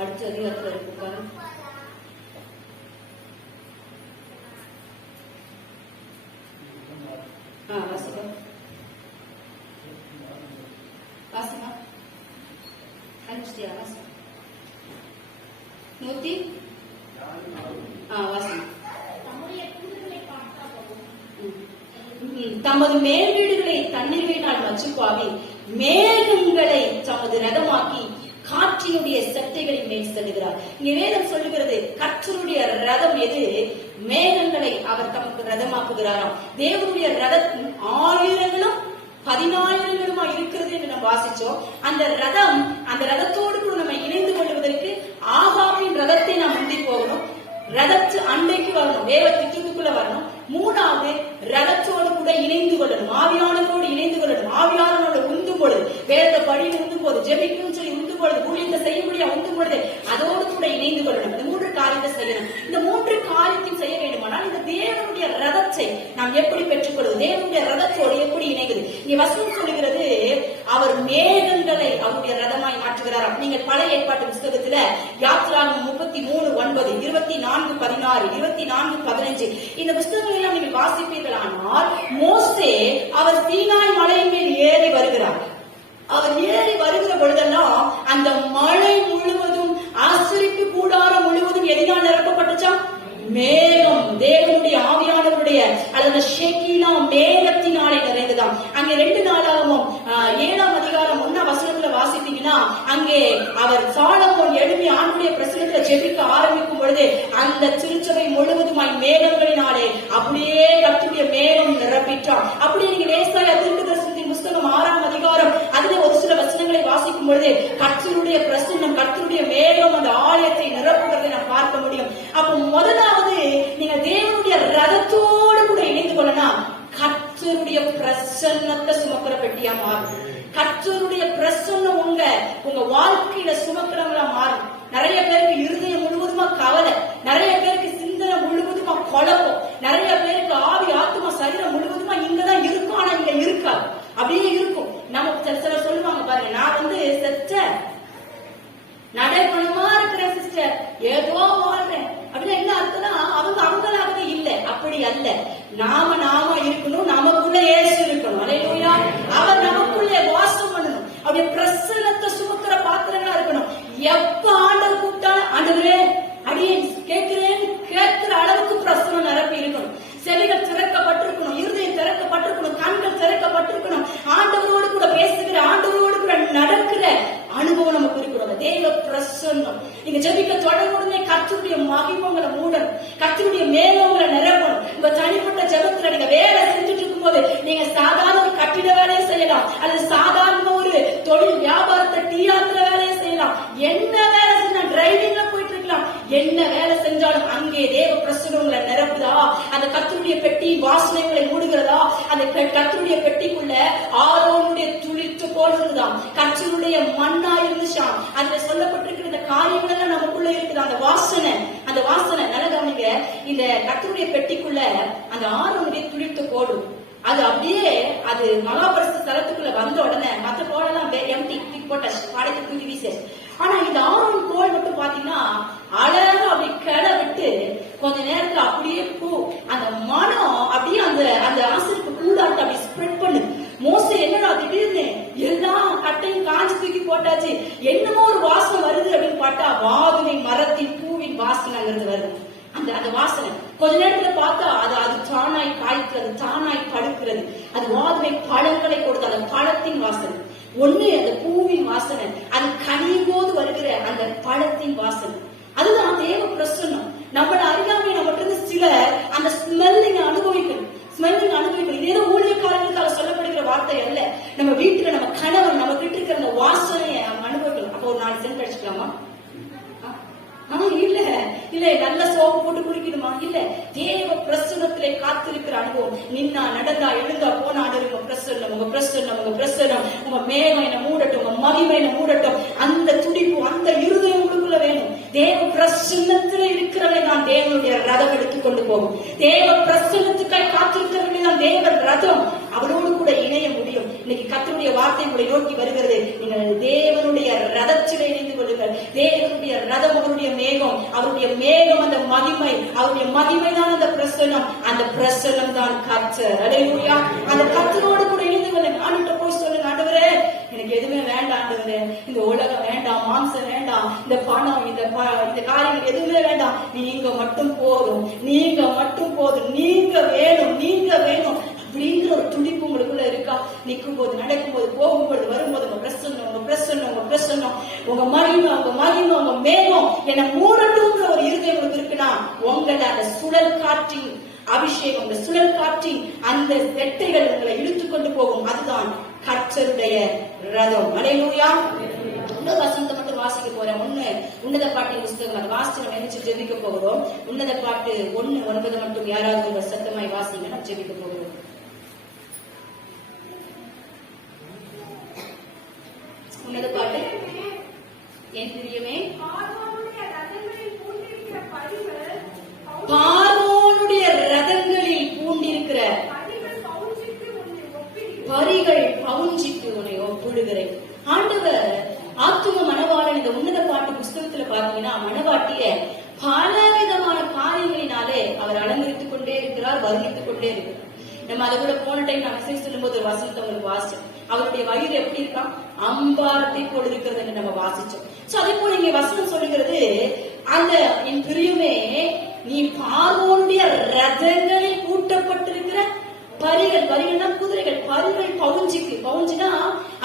அடுத்த அதிகாரத்தில் இருக்கு. வாசிப்பா வாசிமா அனுஷ்டியா வாசி 100 வாசி. தமது மேல் வீடுகளை தண்ணீர்களினால் மச்சுப்பாவி மேகங்களை தமது ரதமாக்கி காற்றினுடைய சட்டைகளின் மேல் செல்லுகிறார். இங்க வேதம் சொல்லுகிறது கர்த்தருடைய ரதம் எது? மேகங்களை அவர் தமக்கு ரதமாக்குகிறாராம். தேவனுடைய ரதம் 1000ங்களும் 14,000ங்களுமா இருக்கிறது என்று நம்ம வாசிச்சோம். அந்த ரதத்தோடு கூட நம்ம இணைந்து கொள்வதற்கு ஆகாபின் ரதத்தை நாம் முந்தி போகணும், ரதத்து அண்டைக்கு வரணும், வேத திட்டத்துக்குள்ள வரணும். மூணாவது ரதத்தோடு கூட இணைந்து கொள்ளணும், ஆவியானோடு இணைந்து கொள்ளணும். ஆவியானோட உந்தும் பொழுது, வேத படியில் உந்தும் போது, ஜெபிக்கணும்னு சொல்லி உந்தும் பொழுது, ஊழியத்தை செய்யும்படியா உந்தும் பொழுது அதோடு கூட இணைந்து கொள்ளணும். இந்த 3 காரியத்தை செய்யணும். இந்த 3 காரியத்தையும் செய்ய வேண்டுமானால் இந்த தேவனுடைய ரதத்தை நாம் எப்படி பெற்றுக்கொள்வது? தேவனுடைய ரதத்தோடு எப்படி இணைகிறது? இங்க வசனம் சொல்லுகிறது அவர் மேகங்களை அவருடைய ரதமாய் மாற்றுகிறார். நீங்கள் பழைய ஏற்பாட்டு புத்தகத்துல யாத்திராகமம் 33:9, 24:16, 24:15 இந்த புத்தகங்கள் எல்லாம் நீங்கள் வாசிப்பீர்களானால் மோசே அவர் சீனாய் மலையின் மேல் ஏறி வருகிறார். அவர் ஏறி வருகிற பொழுதெல்லாம் அந்த மலை முழுவதும், ஆசரிப்பு கூடாரம் முழுவதும் எதினால் நிரப்பப்பட்டுச்சா? மேகம், தேவனுடைய ஆவியானவருடைய அல்லது ஷெகீனா மேகத்தினாலே நிறைந்ததாம். அங்கே 2 நாளாகவும் 7ஆம் அதிகாரம் 1ஆம் வசனத்துல வாசித்தீங்கன்னா அங்கே அவர் சாலமோன் எழுப்பி ஆண்டுடைய பிரசனத்துல ஜெபிக்க ஆரம்பிக்கும் பொழுது அந்த திருச்சபை முழுவதுமாய் மேகங்களினாலே அப்படியே கர்த்தருடைய மேகம் நிரப்பிட்டான். அப்படியே நீங்க ஏசாயா தீர்க்கதரிசனத்தின் புத்தகம் 6ஆம் அதிகாரம் அதுல ஒரு சில வசனங்களை வாசிக்கும் பொழுது கர்த்தருடைய பிரசன்னம், கர்த்தருடைய மேகம் அந்த ஆலயத்தை நிரப்புகிறதை நாம் பார்க்க முடியும். அப்ப முதலாவது நீங்க தேவனுடைய ரதத்தோடு கூட இணைந்து கொள்ளலாம். கர்த்தருடைய பிரசன்னத்தை சுமக்கிற பெட்டியா மாறும். கர்த்தருடைய பிரசன்னம் உங்க வாழ்க்கையில சுமக்கிறவங்களா மாறும். நிறைய பேருக்கு இருதயம் முழுவதுமா கவலை, நிறைய பேருக்கு சிந்தனை முழுவதுமா குழப்பம், நிறைய பேருக்கு ஆவி ஆத்மா சரீரம் முழுவதுமா இங்கதான் இருக்கும், ஆனா இங்க இருக்காது, அப்படியே இருக்கும். நமக்கு சிலர் சொல்லுவாங்க பாருங்க, நான் செத்த நடைபணமா இருக்கிறேன் சிஸ்டர், ஏதோ வாழ்றேன் அப்படின்னா என்ன அர்த்தம்னா அவங்களாகவே இல்லை. அப்படி அல்ல. நாம இருக்கணும், நமக்குள்ள இயேசு இருக்கணும். அல்லேலூயா. அவர் நமக்குள்ளே வாசம் பண்ணணும். அப்படியே பிரசன்னத்தை சுமக்கிற பாத்திரங்களா இருக்கணும். எப்ப ஆண்டவர் கூப்பிட்டாலும் ஆண்டவரே அடியே கேட்கிறேன் கேட்கிற அளவுக்கு பிரசனம் நிரப்பி இருக்கணும். செவிகள் திறக்கப்பட்டிருக்கணும், இருதயம் திறக்கப்பட்டிருக்கணும், கண்கள் திறக்கப்பட்டிருக்கணும். ஆண்டவரோடு கூட பேசுகிற, ஆண்டவரோடு கூட நடக்கிற அனுபவம் நமக்கு இருக்கணும். தேவ பிரசன்னம். நீங்க ஜெபிக்க தொடர்புடனே கர்த்தருடைய மகிமைகளை மூடணும், கர்த்தருடைய மேகங்களை நிரப்பணும். உங்க தனிப்பட்ட ஜெபத்துல நீங்க வேலை செஞ்சுட்டு இருக்கும் போது நீங்க சாதாரண ஒரு கட்டிட வேலையை செய்யலாம், அல்லது சாதாரண ஒரு தொழில் வியாபாரத்தை டீயாத்திர வேலையை செய்யலாம், என்ன வேலை செஞ்சா டிரைவிங்ல போயிட்டு இருக்கலாம், என்ன வேலை செஞ்சாலும் அங்கே தேவ பிரசனங்களை நிரப்புதா? அந்த கர்த்தருடைய பெட்டி வாசனைகளை மூடுகிறதா? அந்த கர்த்தருடைய பெட்டிக்குள்ள ஆரோனுடைய துளிர்த்து போல் இருக்குதாம், கர்த்தருடைய மண்ணா இருந்துச்சாம். அதுல சொல்லப்பட்டிருக்கிற இந்த காரியங்கள் எல்லாம் நமக்குள்ள இருக்குது. அந்த வாசனை நல்ல கவனிங்க. இந்த கர்த்தருடைய பெட்டிக்குள்ள அந்த ஆரோனுடைய துளிர்த்து கோடும், அது அப்படியே அது மகாபரிசு ஸ்தலத்துக்குள்ள வந்த உடனே மற்ற கோடெல்லாம் எம்டி போட்ட பாடத்தை தூக்கி வீசு. ஆனா இந்த ஆரோன் கோல் மட்டும் பாத்தீங்கன்னா அழகா அப்படி கிளை விட்டு கொஞ்ச நேரத்துல அப்படியே அந்த மனம் அப்படியே அந்த ஆசிரியருக்கு கூடாட்டு அப்படி ஸ்ப்ரெட் பண்ணு. மோசே என்னடா திடீர்னு எல்லா கட்டையும் காஞ்சி தூக்கி போட்டாச்சு, என்னமோ ஒரு வாசனை வருது அப்படின்னு பார்த்தா வாதுமை மரத்தின் பூவின் வாசனைங்கிறது வருது. அந்த வாசனை கொஞ்ச நேரத்துல பார்த்தா அது தானாய் காய்க்கிறது, தானாய் படுக்கிறது. அது வாதுமை பழங்களை கொடுத்து அந்த பழத்தின் வாசனை. ஒண்ணு அந்த பூவின் வாசனை, அது கனியும் போது வருகிற அந்த பழத்தின் வாசனை. அதுதான் தேவ பிரசன்னம். நம்மள அறியாமை நம்மகிட்ட சில அந்த ஸ்மெல்லிங் அனுபவிக்கணும். ஏதோ ஊழியக்காரங்களுக்காக சொல்லப்படுகிற வார்த்தை அல்ல. நம்ம வீட்டுல நம்ம கணவன் நம்ம கிட்ட இருக்கிற அந்த வாசனையை நம்ம அனுபவிக்கணும். அப்போ ஒரு 4 சென்ட் அடிச்சுக்கலாமா? இல்ல நல்ல சோப்பு போட்டு குடிக்கணுமா? இல்ல. தேவ பிரசன்னத்திலே காத்திருக்கிற அனுபவம். நின்னா நடந்தா எழுந்தா போனா உங்க பிரசன்னம் உங்க மேகம் என்ன மூடட்டும், உங்க மகிமை என்ன மூடட்டும். அந்த துடிப்பு, அந்த இருதயம் உங்களுக்குள்ள வேணும். தேவ பிரசன்னத்திலே இருக்கிறவரை நான் தேவனுடைய ரதம் எடுத்துக் கொண்டு போகும். தேவ பிரசன்னத்துக்காய் காத்திருக்கிறவர்களை தான் தேவ ரதம் அவரோடு கூட இணைய முடியும். இன்னைக்கு கர்த்தருடைய வார்த்தை உங்களை நோக்கி வருகிறது. நீங்கள் தேவனுடைய ரதத்திலே இணைந்து கொள்ளுங்கள். தேவனுடைய ரதம் அவருடைய மேகம், அவருடைய மேகம் அந்த மகிமை, அவருடைய மகிமை தான் அந்த பிரசன்னம், அந்த பிரசன்னம் தான் கர்த்தர். அல்லேலூயா. அந்த கர்த்தரோடு கூட இணைந்து கொள்ளுங்க. ஆண்டவரே போய் சொல்லுங்க, ஆண்டவரே எனக்கு எதுவுமே வேண்டாம் ஆண்டவரே, இந்த உலகம் வேண்டாம், மாம்சம் வேண்டாம், இந்த பணம், இந்த காரியங்கள் எதுவுமே வேண்டாம், நீங்க மட்டும் போதும், நீங்க வேணும் அப்படிங்கிற ஒரு துடிப்பு உங்களுக்குள்ள இருக்கா? நிற்கும் போது, நடக்கும் போது, போகும்போது, வரும்போது உங்க பிரசன்னம், உங்க பிரசன்னம், உங்க பிரசன்னம், உங்க மகிமை, உங்க மகிமை, உங்க மேகம் என்ன மூடட்டும்ன்ற ஒரு இருதயம் உங்களுக்கு இருக்குன்னா உங்களை அந்த சுழல் காற்றின் அபிஷேகம், அந்த சுழல் காற்றின் அந்த வெட்டைகள் உங்களை இழுத்துக் கொண்டு போகும். அதுதான் கர்த்தருடைய ரதம். அல்லேலூயா. இன்னொரு வசனத்தை மட்டும் வாசிக்க போறேன். உன்னத பாட்டின் புஸ்தகம், அதை வாசிச்சு நம்ம எந்திரிச்சு ஜெபிக்க போகிறோம். உன்னத பாட்டு 1:9 மட்டும் யாராவது ஒரு சத்தமாய் வாசிங்க, நம்ம ஜெபிக்க போகிறோம். உன்னத பாட்டு. என் பிரியமே, பார்வோனுடைய ரதங்களில் பூண்டிருக்கிற பரிகள் பார்வோனுடைய ரதங்களில் பூண்டிருக்கிற பரிகள் பவுஞ்சிக்கு உன்னை ஒப்பிடுகிறேன். ஆண்டவர் ஆத்தும மணவாளன் இந்த உன்னத பாட்டு புஸ்தகத்துல பாத்தீங்கன்னா மணவாட்டிய பலவிதமான காரியங்களினாலே அவர் அலங்கரித்துக் கொண்டே இருக்கிறார், வருகித்துக் கொண்டே இருக்கிறார். நம்ம அதை கூட போன டைம் நான் மெசேஜ் சொல்லும் போது ஒரு வசனத்தை உங்களுக்கு வாசிச்சோம். அவருடைய வயிறு எப்படி இருக்கான், அம்பாரத்தை போல இருக்கிறது என்று நம்ம வாசிச்சோம். சோ அதே போல இங்க வசனம் சொல்லுகிறது, அந்த என் பிரியுமே நீ பார்வோனுடைய ரதங்களில் கூட்டப்பட்டிருக்கிற பரிகள், பரிகள்னா குதிரைகள், பரிகள் பவுஞ்சிக்கு, பவுஞ்சுனா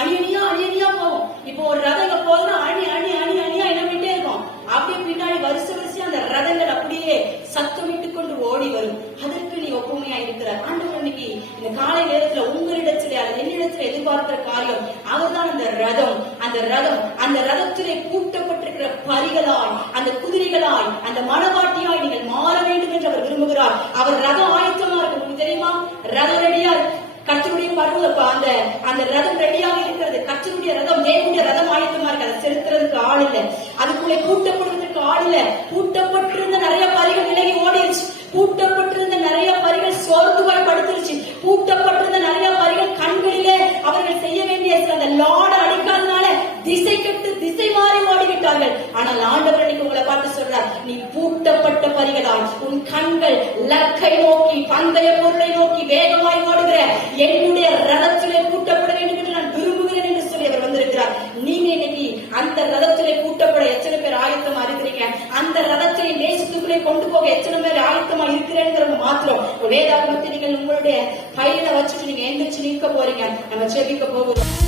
அணியணியா அணியணியா போகும். இப்போ ஒரு ரதம் போதுன்னா அணி அணி அணி அணியா என்ன பண்ணிட்டே இருக்கும், அப்படியே பின்னாடி வரிசையா அந்த ரதங்கள் அப்படியே சத்தமிட்டுக் கொண்டு ஓடி வரும். அதற்கு நீ ஒப்புமையா இருக்கிற ஆண்டவர் இன்னைக்கு இந்த காலை நேரத்துல உங்களிடத்திலே அது என்னிடத்துல எதிர்பார்க்கிற காரியம், அவர்தான் அந்த ரதம். அந்த ரதம், அந்த ரதத்திலே கூட்டப்பட்டிருக்கிற பரிகளாய், அந்த குதிரைகளாய், அந்த மணவாட்டியாய் நீங்கள் மாற வேண்டும் என்று அவர் விரும்புகிறார். அவர் ரதம் ஆயத்தமா இருக்கு. உங்களுக்கு தெரியுமா, ரதம் ரெடியா இருக்கு. கர்த்தருடைய பருவம் அந்த ரதம் ரெடியாக இருக்கிறது. கர்த்தருடைய ரதம், தேவனுடைய ரதம் ஆயத்தமா இருக்கு. அதை செலுத்துறதுக்கு ஆள் இல்லை, அதுக்குள்ளே கூட்டப்படுவதற்கு ஆள் இல்லை. கூட்டப்பட்டிருந்த நிறைய பரிகள் விலகி ஓடிடுச்சு. கூட்டப்பட்டிருந்த நிறைய பரிகள் சோர்ந்துவாய் படுத்துருச்சு. கூட்டப்பட்டிருந்த நிறைய பரிகள் கண்களிலே அவர்கள் செய்ய வேண்டிய அந்த லாட அடிக்காதனால திசை கெட்டு திசை மாறி ஓடிவிட்டார்கள். ஆனால் ஆண்டவர் இன்னைக்கு உங்களை பார்த்து சொல்றார், நீ பூட்டப்பட்ட பரிகளாய் உன் கண்கள் லக்கை நோக்கி, பந்தய பொருளை நோக்கி வேகமாய் ஓடுகிற என்னுடைய ரதத்திலே கூட்டப்பட வேண்டும் என்று நான் விரும்புகிறேன் என்று சொல்லி அவர் வந்திருக்கிறார். நீங்க இன்னைக்கு அந்த ரதத்திலே கூட்டப்பட எத்தனை பேர் ஆயத்தமா இருக்கிறீங்க? அந்த ரதத்தை நேசத்துக்குள்ளே கொண்டு போக எத்தனை பேர் ஆயத்தமா இருக்கிறேங்கிறது மாத்திரம் வேதாகமத்தை நீங்கள் உங்களுடைய கையில வச்சுட்டு நீங்க எந்திரிச்சு நிற்க போறீங்க. நம்ம ஜெபிக்க போகிறோம்.